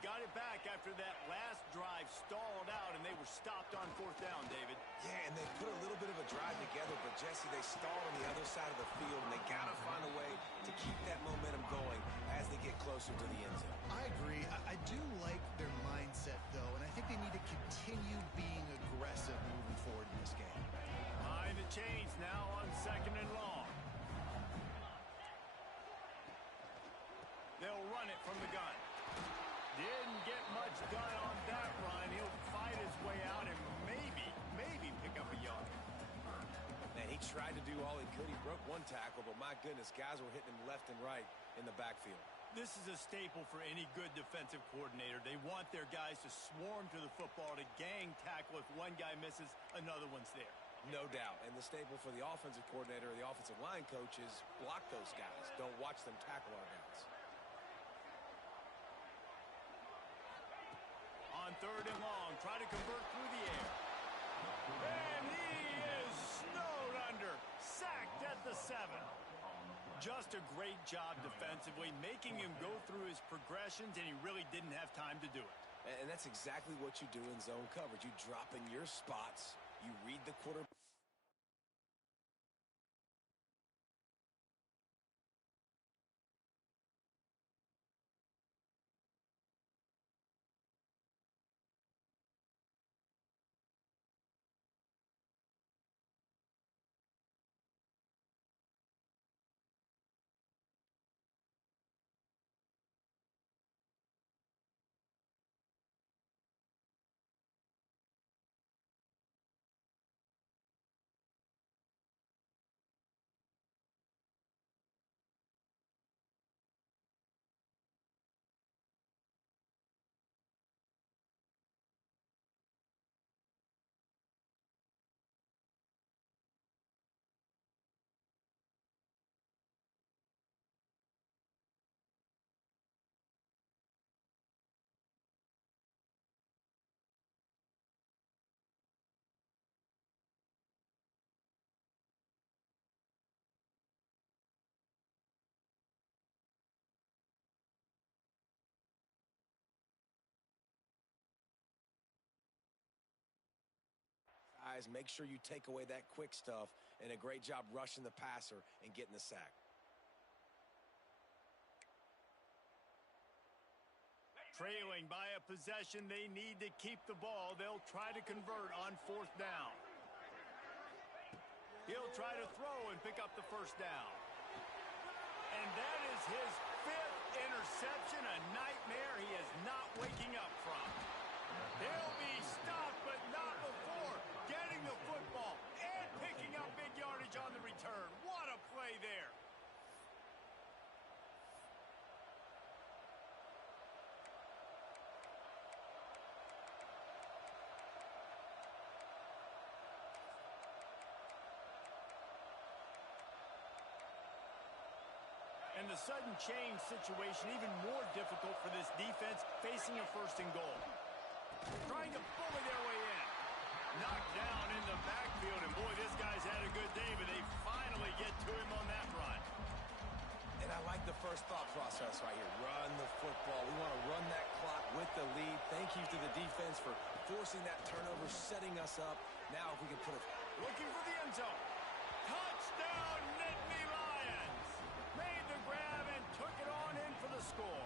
got it back after that last drive stalled out, and they were stopped on fourth down, David. Yeah, and they put a little bit of a drive together, but, Jesse, they stalled on the other side of the field, and they got to find a way to keep that momentum going as they get closer to the end zone. I agree. I do like their mindset, though, and I think they need to continue being aggressive moving forward in this game. Behind the chains now on 2nd and long. They'll run it from the gun. Didn't get much done on that run. He'll fight his way out and maybe pick up a yard. Man, he tried to do all he could. He broke one tackle, but my goodness, guys were hitting him left and right in the backfield. This is a staple for any good defensive coordinator. They want their guys to swarm to the football, to gang tackle. If one guy misses, another one's there. No doubt. And the staple for the offensive coordinator or the offensive line coach is block those guys. Don't watch them tackle our guys. On 3rd and long, try to convert through the air. And he is snowed under. Sacked at the 7. Just a great job defensively, making him go through his progressions, and he really didn't have time to do it. And that's exactly what you do in zone coverage. You drop in your spots. You read the quarterback. Guys, make sure you take away that quick stuff, and a great job rushing the passer and getting the sack. Trailing by a possession, they need to keep the ball. They'll try to convert on 4th down. He'll try to throw and pick up the 1st down. And that is his 5th interception, a nightmare he is not waking up from. He'll be stopped, but not before getting the football and picking up big yardage on the return. What a play there. And the sudden change situation even more difficult for this defense facing a 1st and goal. Trying to bully their way in. Knocked down in the backfield, and boy, this guy's had a good day, but they finally get to him on that run. And I like the first thought process right here. Run the football. We want to run that clock with the lead. Thank you to the defense for forcing that turnover, setting us up. Now if we can put it... Looking for the end zone. Touchdown, Nittany Lions. Made the grab and took it on in for the score.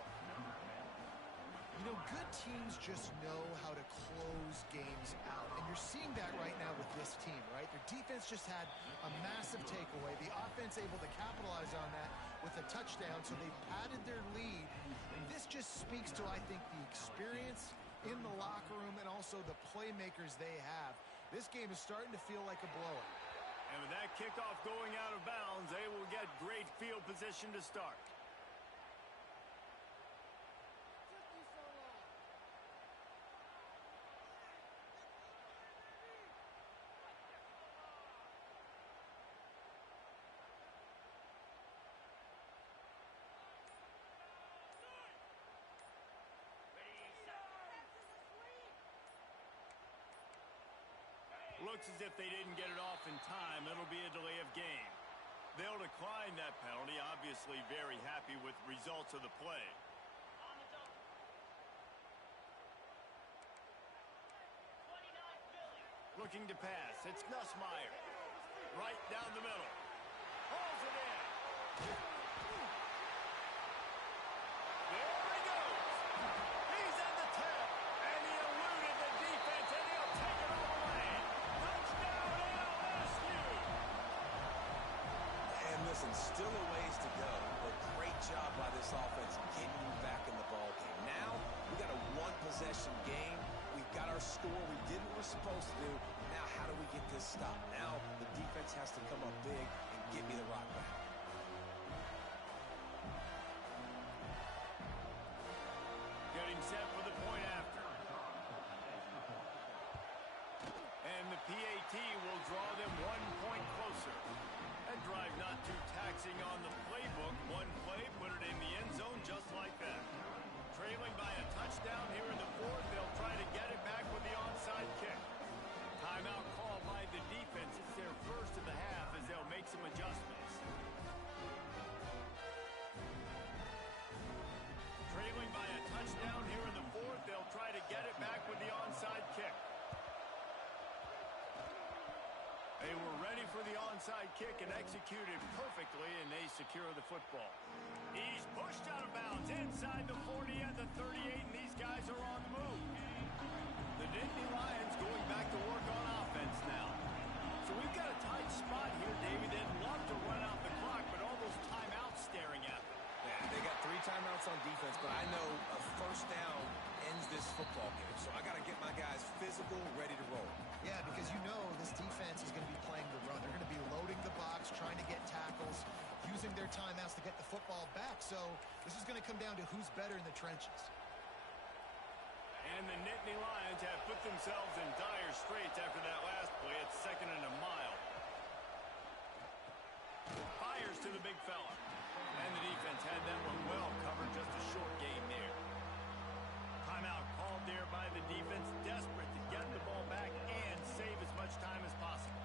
You know, good teams just know how to close games out. And you're seeing that right now with this team, right? Their defense just had a massive takeaway. The offense able to capitalize on that with a touchdown, so they padded their lead. And this just speaks to, I think, the experience in the locker room and also the playmakers they have. This game is starting to feel like a blowout. And with that kickoff going out of bounds, they will get great field position to start. Looks as if they didn't get it off in time. It'll be a delay of game. They'll decline that penalty, obviously very happy with results of the play. Looking to pass. It's Nussmeier. Right down the middle. Hauls it in. There he goes. He's at the 10. And he eluded the defense, and he'll take it all the way. Touchdown, LSU. And listen, still a ways to go, but great job by this offense getting you back in the ball game. Now, we got a one-possession game. We've got our score. We did what we're supposed to do. Now, how do we get this stopped? Now, the defense has to come up big and get me the rock back. Getting set for the point after. And the PAT will draw them 1 point closer. That drive not too taxing on the playbook. One play, put it in the end zone just like that. Trailing by a touchdown here in the fourth. They'll try to get it back with the onside kick. Timeout called by the defense. It's their first of the half as they'll make some adjustments. Trailing by a touchdown here in the fourth. They'll try to get it back with the onside kick. They were ready for the onside kick and executed perfectly, and they secure the football. He's pushed out of bounds inside the 40 at the 38, and these guys are on the move. The Nittany Lions going back to work on offense now. So we've got a tight spot here, David. They'd love to run out the clock, but all those timeouts staring at them. Yeah, they got 3 timeouts on defense, but I know a first down ends this football game. So I got to get my guys physical, ready to roll. Yeah, because you know this defense is going to be playing the run. They're going to be loading the box, trying to get tackles, using their timeouts to get the football back. So this is going to come down to who's better in the trenches. And the Nittany Lions have put themselves in dire straits after that last play. It's 2nd and a mile. Fires to the big fella. And the defense had that one well covered. Just a short gain there. Timeout called there by the defense. Desperate to get the ball back and save as much time as possible.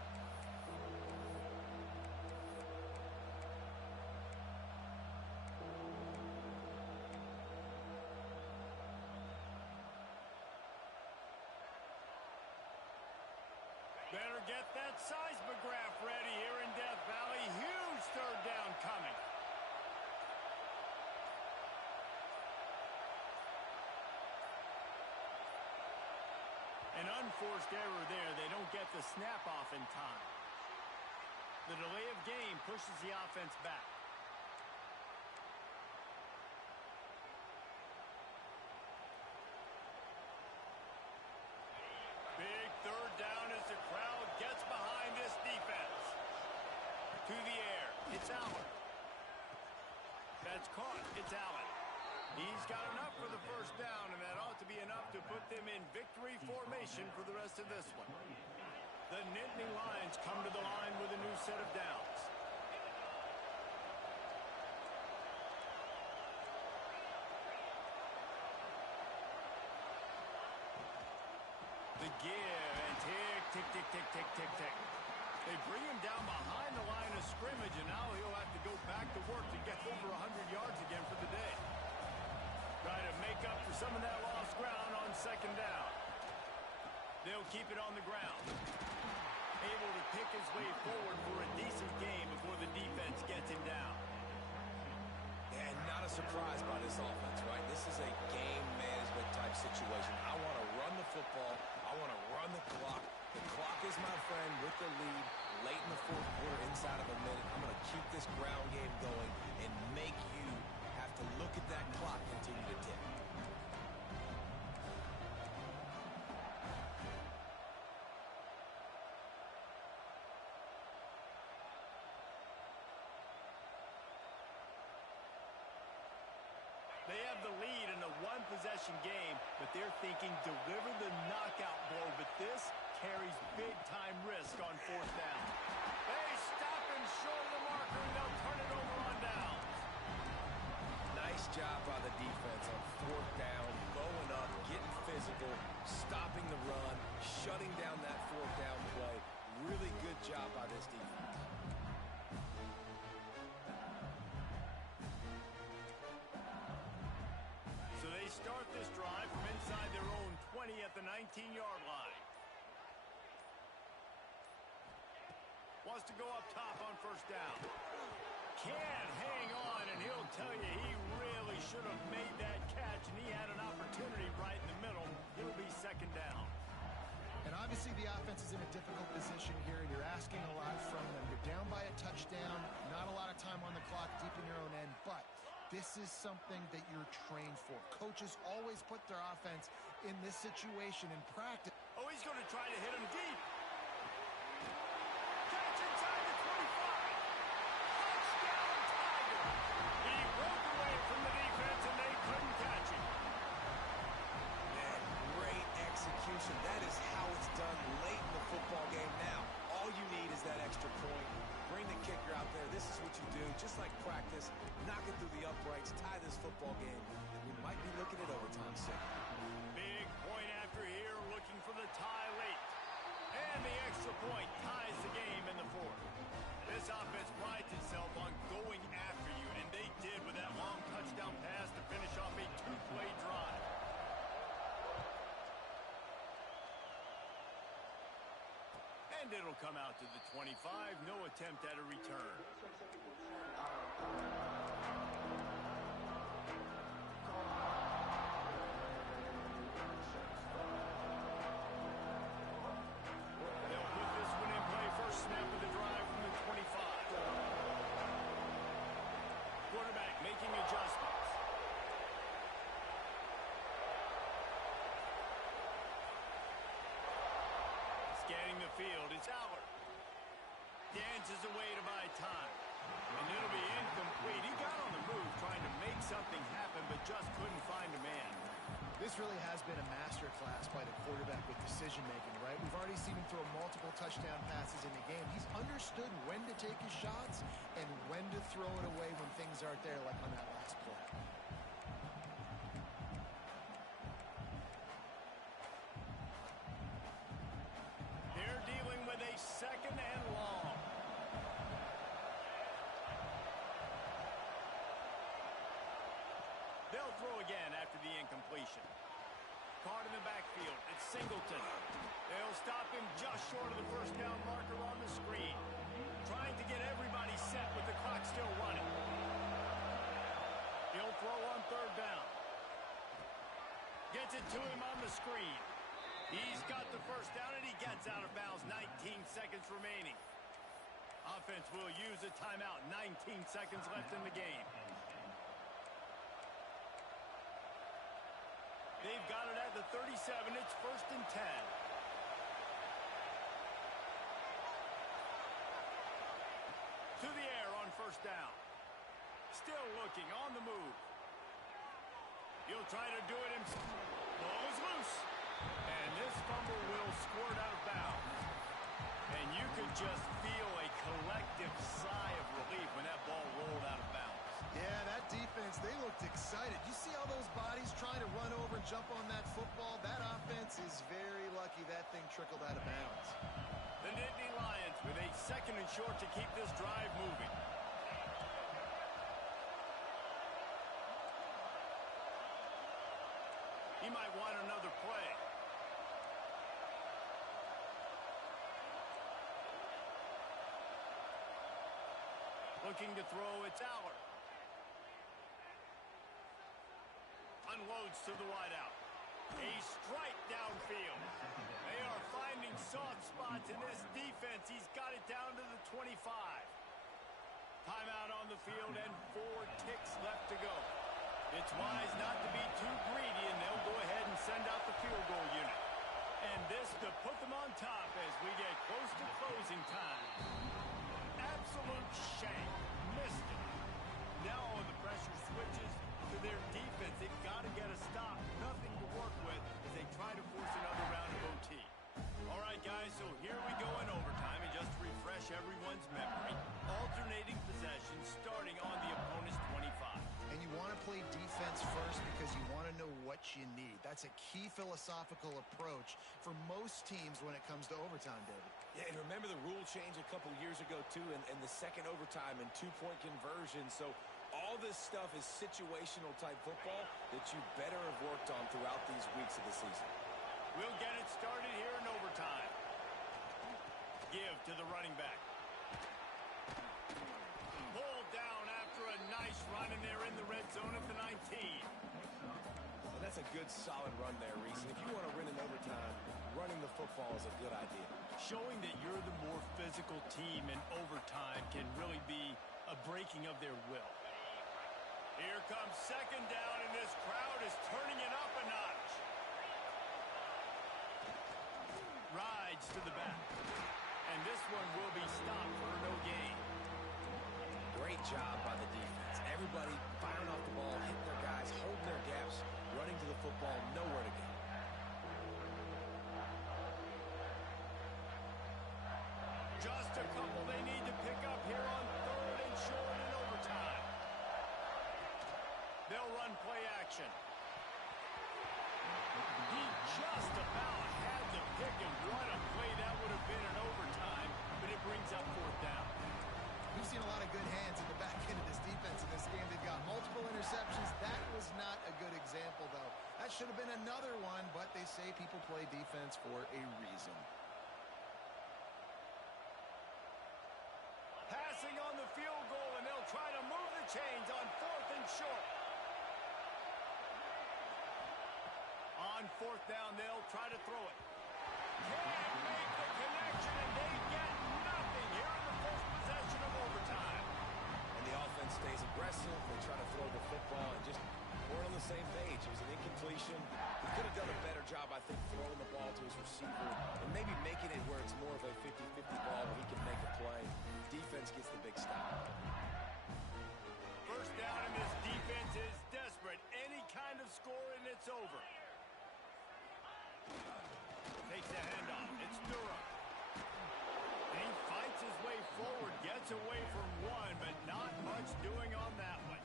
Better get that seismograph ready here in Death Valley. Huge 3rd down coming. An unforced error there. They don't get the snap off in time. The delay of game pushes the offense back. Big 3rd down as the crowd gets behind this defense. To the air. It's Allen. That's caught. It's Allen. He's got enough for the first down, and that ought to be enough to put them in victory formation for the rest of this one. The Nittany Lions come to the line with a new set of downs. The give, and tick, tick, tick, tick, tick, tick, tick. They bring him down behind the line of scrimmage, and now he'll have to go back to work to get over 100 yards again for the day. Try to make up for some of that lost ground on 2nd down. They'll keep it on the ground. Able to pick his way forward for a decent game before the defense gets him down. And not a surprise by this offense, right? This is a game management type situation. I want to run the football. I want to run the clock. The clock is my friend with the lead late in the 4th quarter inside of a minute. I'm going to keep this ground game going and make you have to look at that clock continue to tick. They have the lead in a one-possession game, but they're thinking deliver the knockout blow, but this carries big-time risk on 4th down. They stop him short of the marker, and they'll turn it over on downs. Nice job by the defense on 4th down, going up, getting physical, stopping the run, shutting down that 4th down play. Really good job by this defense. Start this drive from inside their own 20 at the 19-yard line. Wants to go up top on first down. Can't hang on, and he'll tell you he really should have made that catch, and he had an opportunity right in the middle. It'll be second down. And obviously the offense is in a difficult position here, and you're asking a lot from them. You're down by a touchdown, not a lot of time on the clock, deep in your own end, but this is something that you're trained for. Coaches always put their offense in this situation in practice. Oh, he's going to try to hit him deep. Catch inside the 25. Touchdown, Tiger. He broke away from the defense, and they couldn't catch him. Man, great execution. That is how it's done late in the football game now. All you need is that extra point. Bring the kicker out there. This is what you do. Just like practice, knock it through the uprights, tie this football game, and we might be looking at overtime soon. Big point after here, looking for the tie late. And the extra point ties the game in the fourth. This offense prides itself on going after you, and they did with that long touchdown pass to finish off a two-play drive. And it'll come out to the 25. No attempt at a return. They'll put this one in play. First snap of the drive from the 25. Quarterback making adjustments. Scanning the field, it's Aller. Dances away to buy time. And it'll be incomplete. He got on the move trying to make something happen, but just couldn't find a man. This really has been a masterclass by the quarterback with decision-making, right? We've already seen him throw multiple touchdown passes in the game. He's understood when to take his shots and when to throw it away when things aren't there, like on that last play. They're dealing with a second and long. They'll throw again after the incompletion. Caught in the backfield. It's Singleton. They'll stop him just short of the first down marker on the screen. Trying to get everybody set with the clock still running. He'll throw on third down. Gets it to him on the screen. He's got the first down, and he gets out of bounds. 19 seconds remaining. Offense will use a timeout. 19 seconds left in the game. They've got it at the 37. It's first and 10. To the air on first down. Still looking on the move. He'll try to do it himself. Ball is loose. And this fumble will squirt out of bounds. And you could just feel a collective sigh of relief when that ball rolled out of bounds. Yeah, that defense, they looked excited. You see all those bodies trying to run over and jump on that football? That offense is very lucky that thing trickled out of bounds. The Nittany Lions with a second and short to keep this drive moving. He might want another play. Looking to throw, it's Aller. Unloads to the wideout. A strike downfield. They are finding soft spots in this defense. He's got it down to the 25. Timeout on the field and 4 ticks left to go. It's wise not to be too greedy, and they'll go ahead and send out the field goal unit. And this to put them on top as we get close to closing time. Absolute shame. Missed it. Now when the pressure switches to their defense, they've got to get a stop. Nothing to work with as they try to force another round of OT. All right, guys, so here we go in overtime. And just to refresh everyone's memory, alternating possessions starting on the opponent's 25. And you want to play defense first because you want to know what you need. That's a key philosophical approach for most teams when it comes to overtime, David. Yeah, and remember the rule change a couple years ago, too, and the second overtime and 2-point conversion. So all this stuff is situational type football that you better have worked on throughout these weeks of the season. We'll get it started here in overtime. Give to the running back. when they're in the red zone at the 19. Well, that's a good, solid run there, Reese. And if you want to win in overtime, running the football is a good idea. Showing that you're the more physical team in overtime can really be a breaking of their will. Here comes second down, and this crowd is turning it up a notch. Rides to the back. And this one will be stopped for no gain. Great job by the defense. Everybody firing off the ball, hitting their guys, holding their gaps, running to the football, nowhere to go. Just a couple they need to pick up here on 3rd and short in overtime. They'll run play action. He just about had the pick and run a play that would have been in overtime, but it brings up 4th down. We've seen a lot of good hands at the back end of this defense in this game. They've got multiple interceptions. That was not a good example, though. That should have been another one, but they say people play defense for a reason. Passing on the field goal, and they'll try to move the chains on 4th and short. On 4th down, they'll try to throw it. Can't make the connection, and they get nothing here in the first possession of overtime. And the offense stays aggressive. They try to throw the football and just weren't on the same page. It was an incompletion. He could have done a better job, I think, throwing the ball to his receiver and maybe making it where it's more of a 50-50 ball where he can make a play. Defense gets the big stop. First down, and this defense is desperate. Any kind of score, and it's over. Takes a handoff. It's Durham. And he fights his way forward, gets away from one, but not much doing on that one.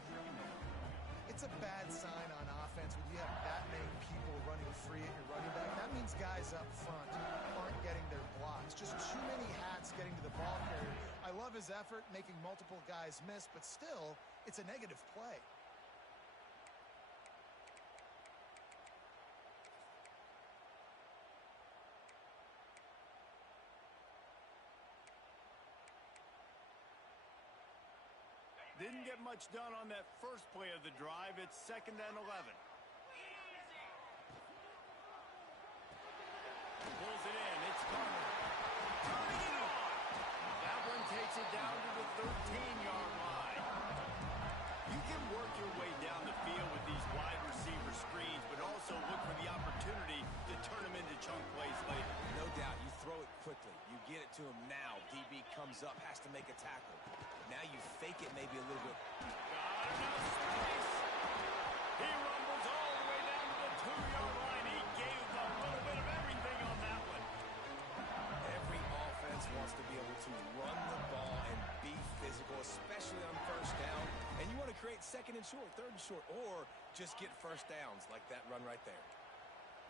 It's a bad sign on offense when you have that many people running free at your running back. That means guys up front aren't getting their blocks. Just too many hats getting to the ball carrier. I love his effort, making multiple guys miss, but still, it's a negative play. Didn't get much done on that first play of the drive. It's 2nd and 11. Pulls it in. It's Garner. Turning it on. That one takes it down to the 13-yard line. You can work your way down the field with these wide receiver screens, but also look for the opportunity to turn them into chunk plays later. No doubt, you throw it quickly. You get it to him now. DB comes up, has to make a tackle. Now you fake it maybe a little bit. Got enough space. He rumbles all the way down to the 2-yard line. He gave a little bit of everything on that one. Every offense wants to be able to run the ball and be physical, especially on first down. And you want to create 2nd and short, 3rd and short, or just get first downs like that run right there.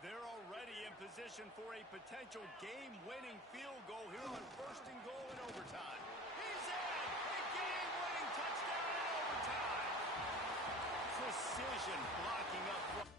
They're already in position for a potential game-winning field goal here on 1st and goal in overtime. He's in! A game-winning touchdown in overtime! Precision blocking up front.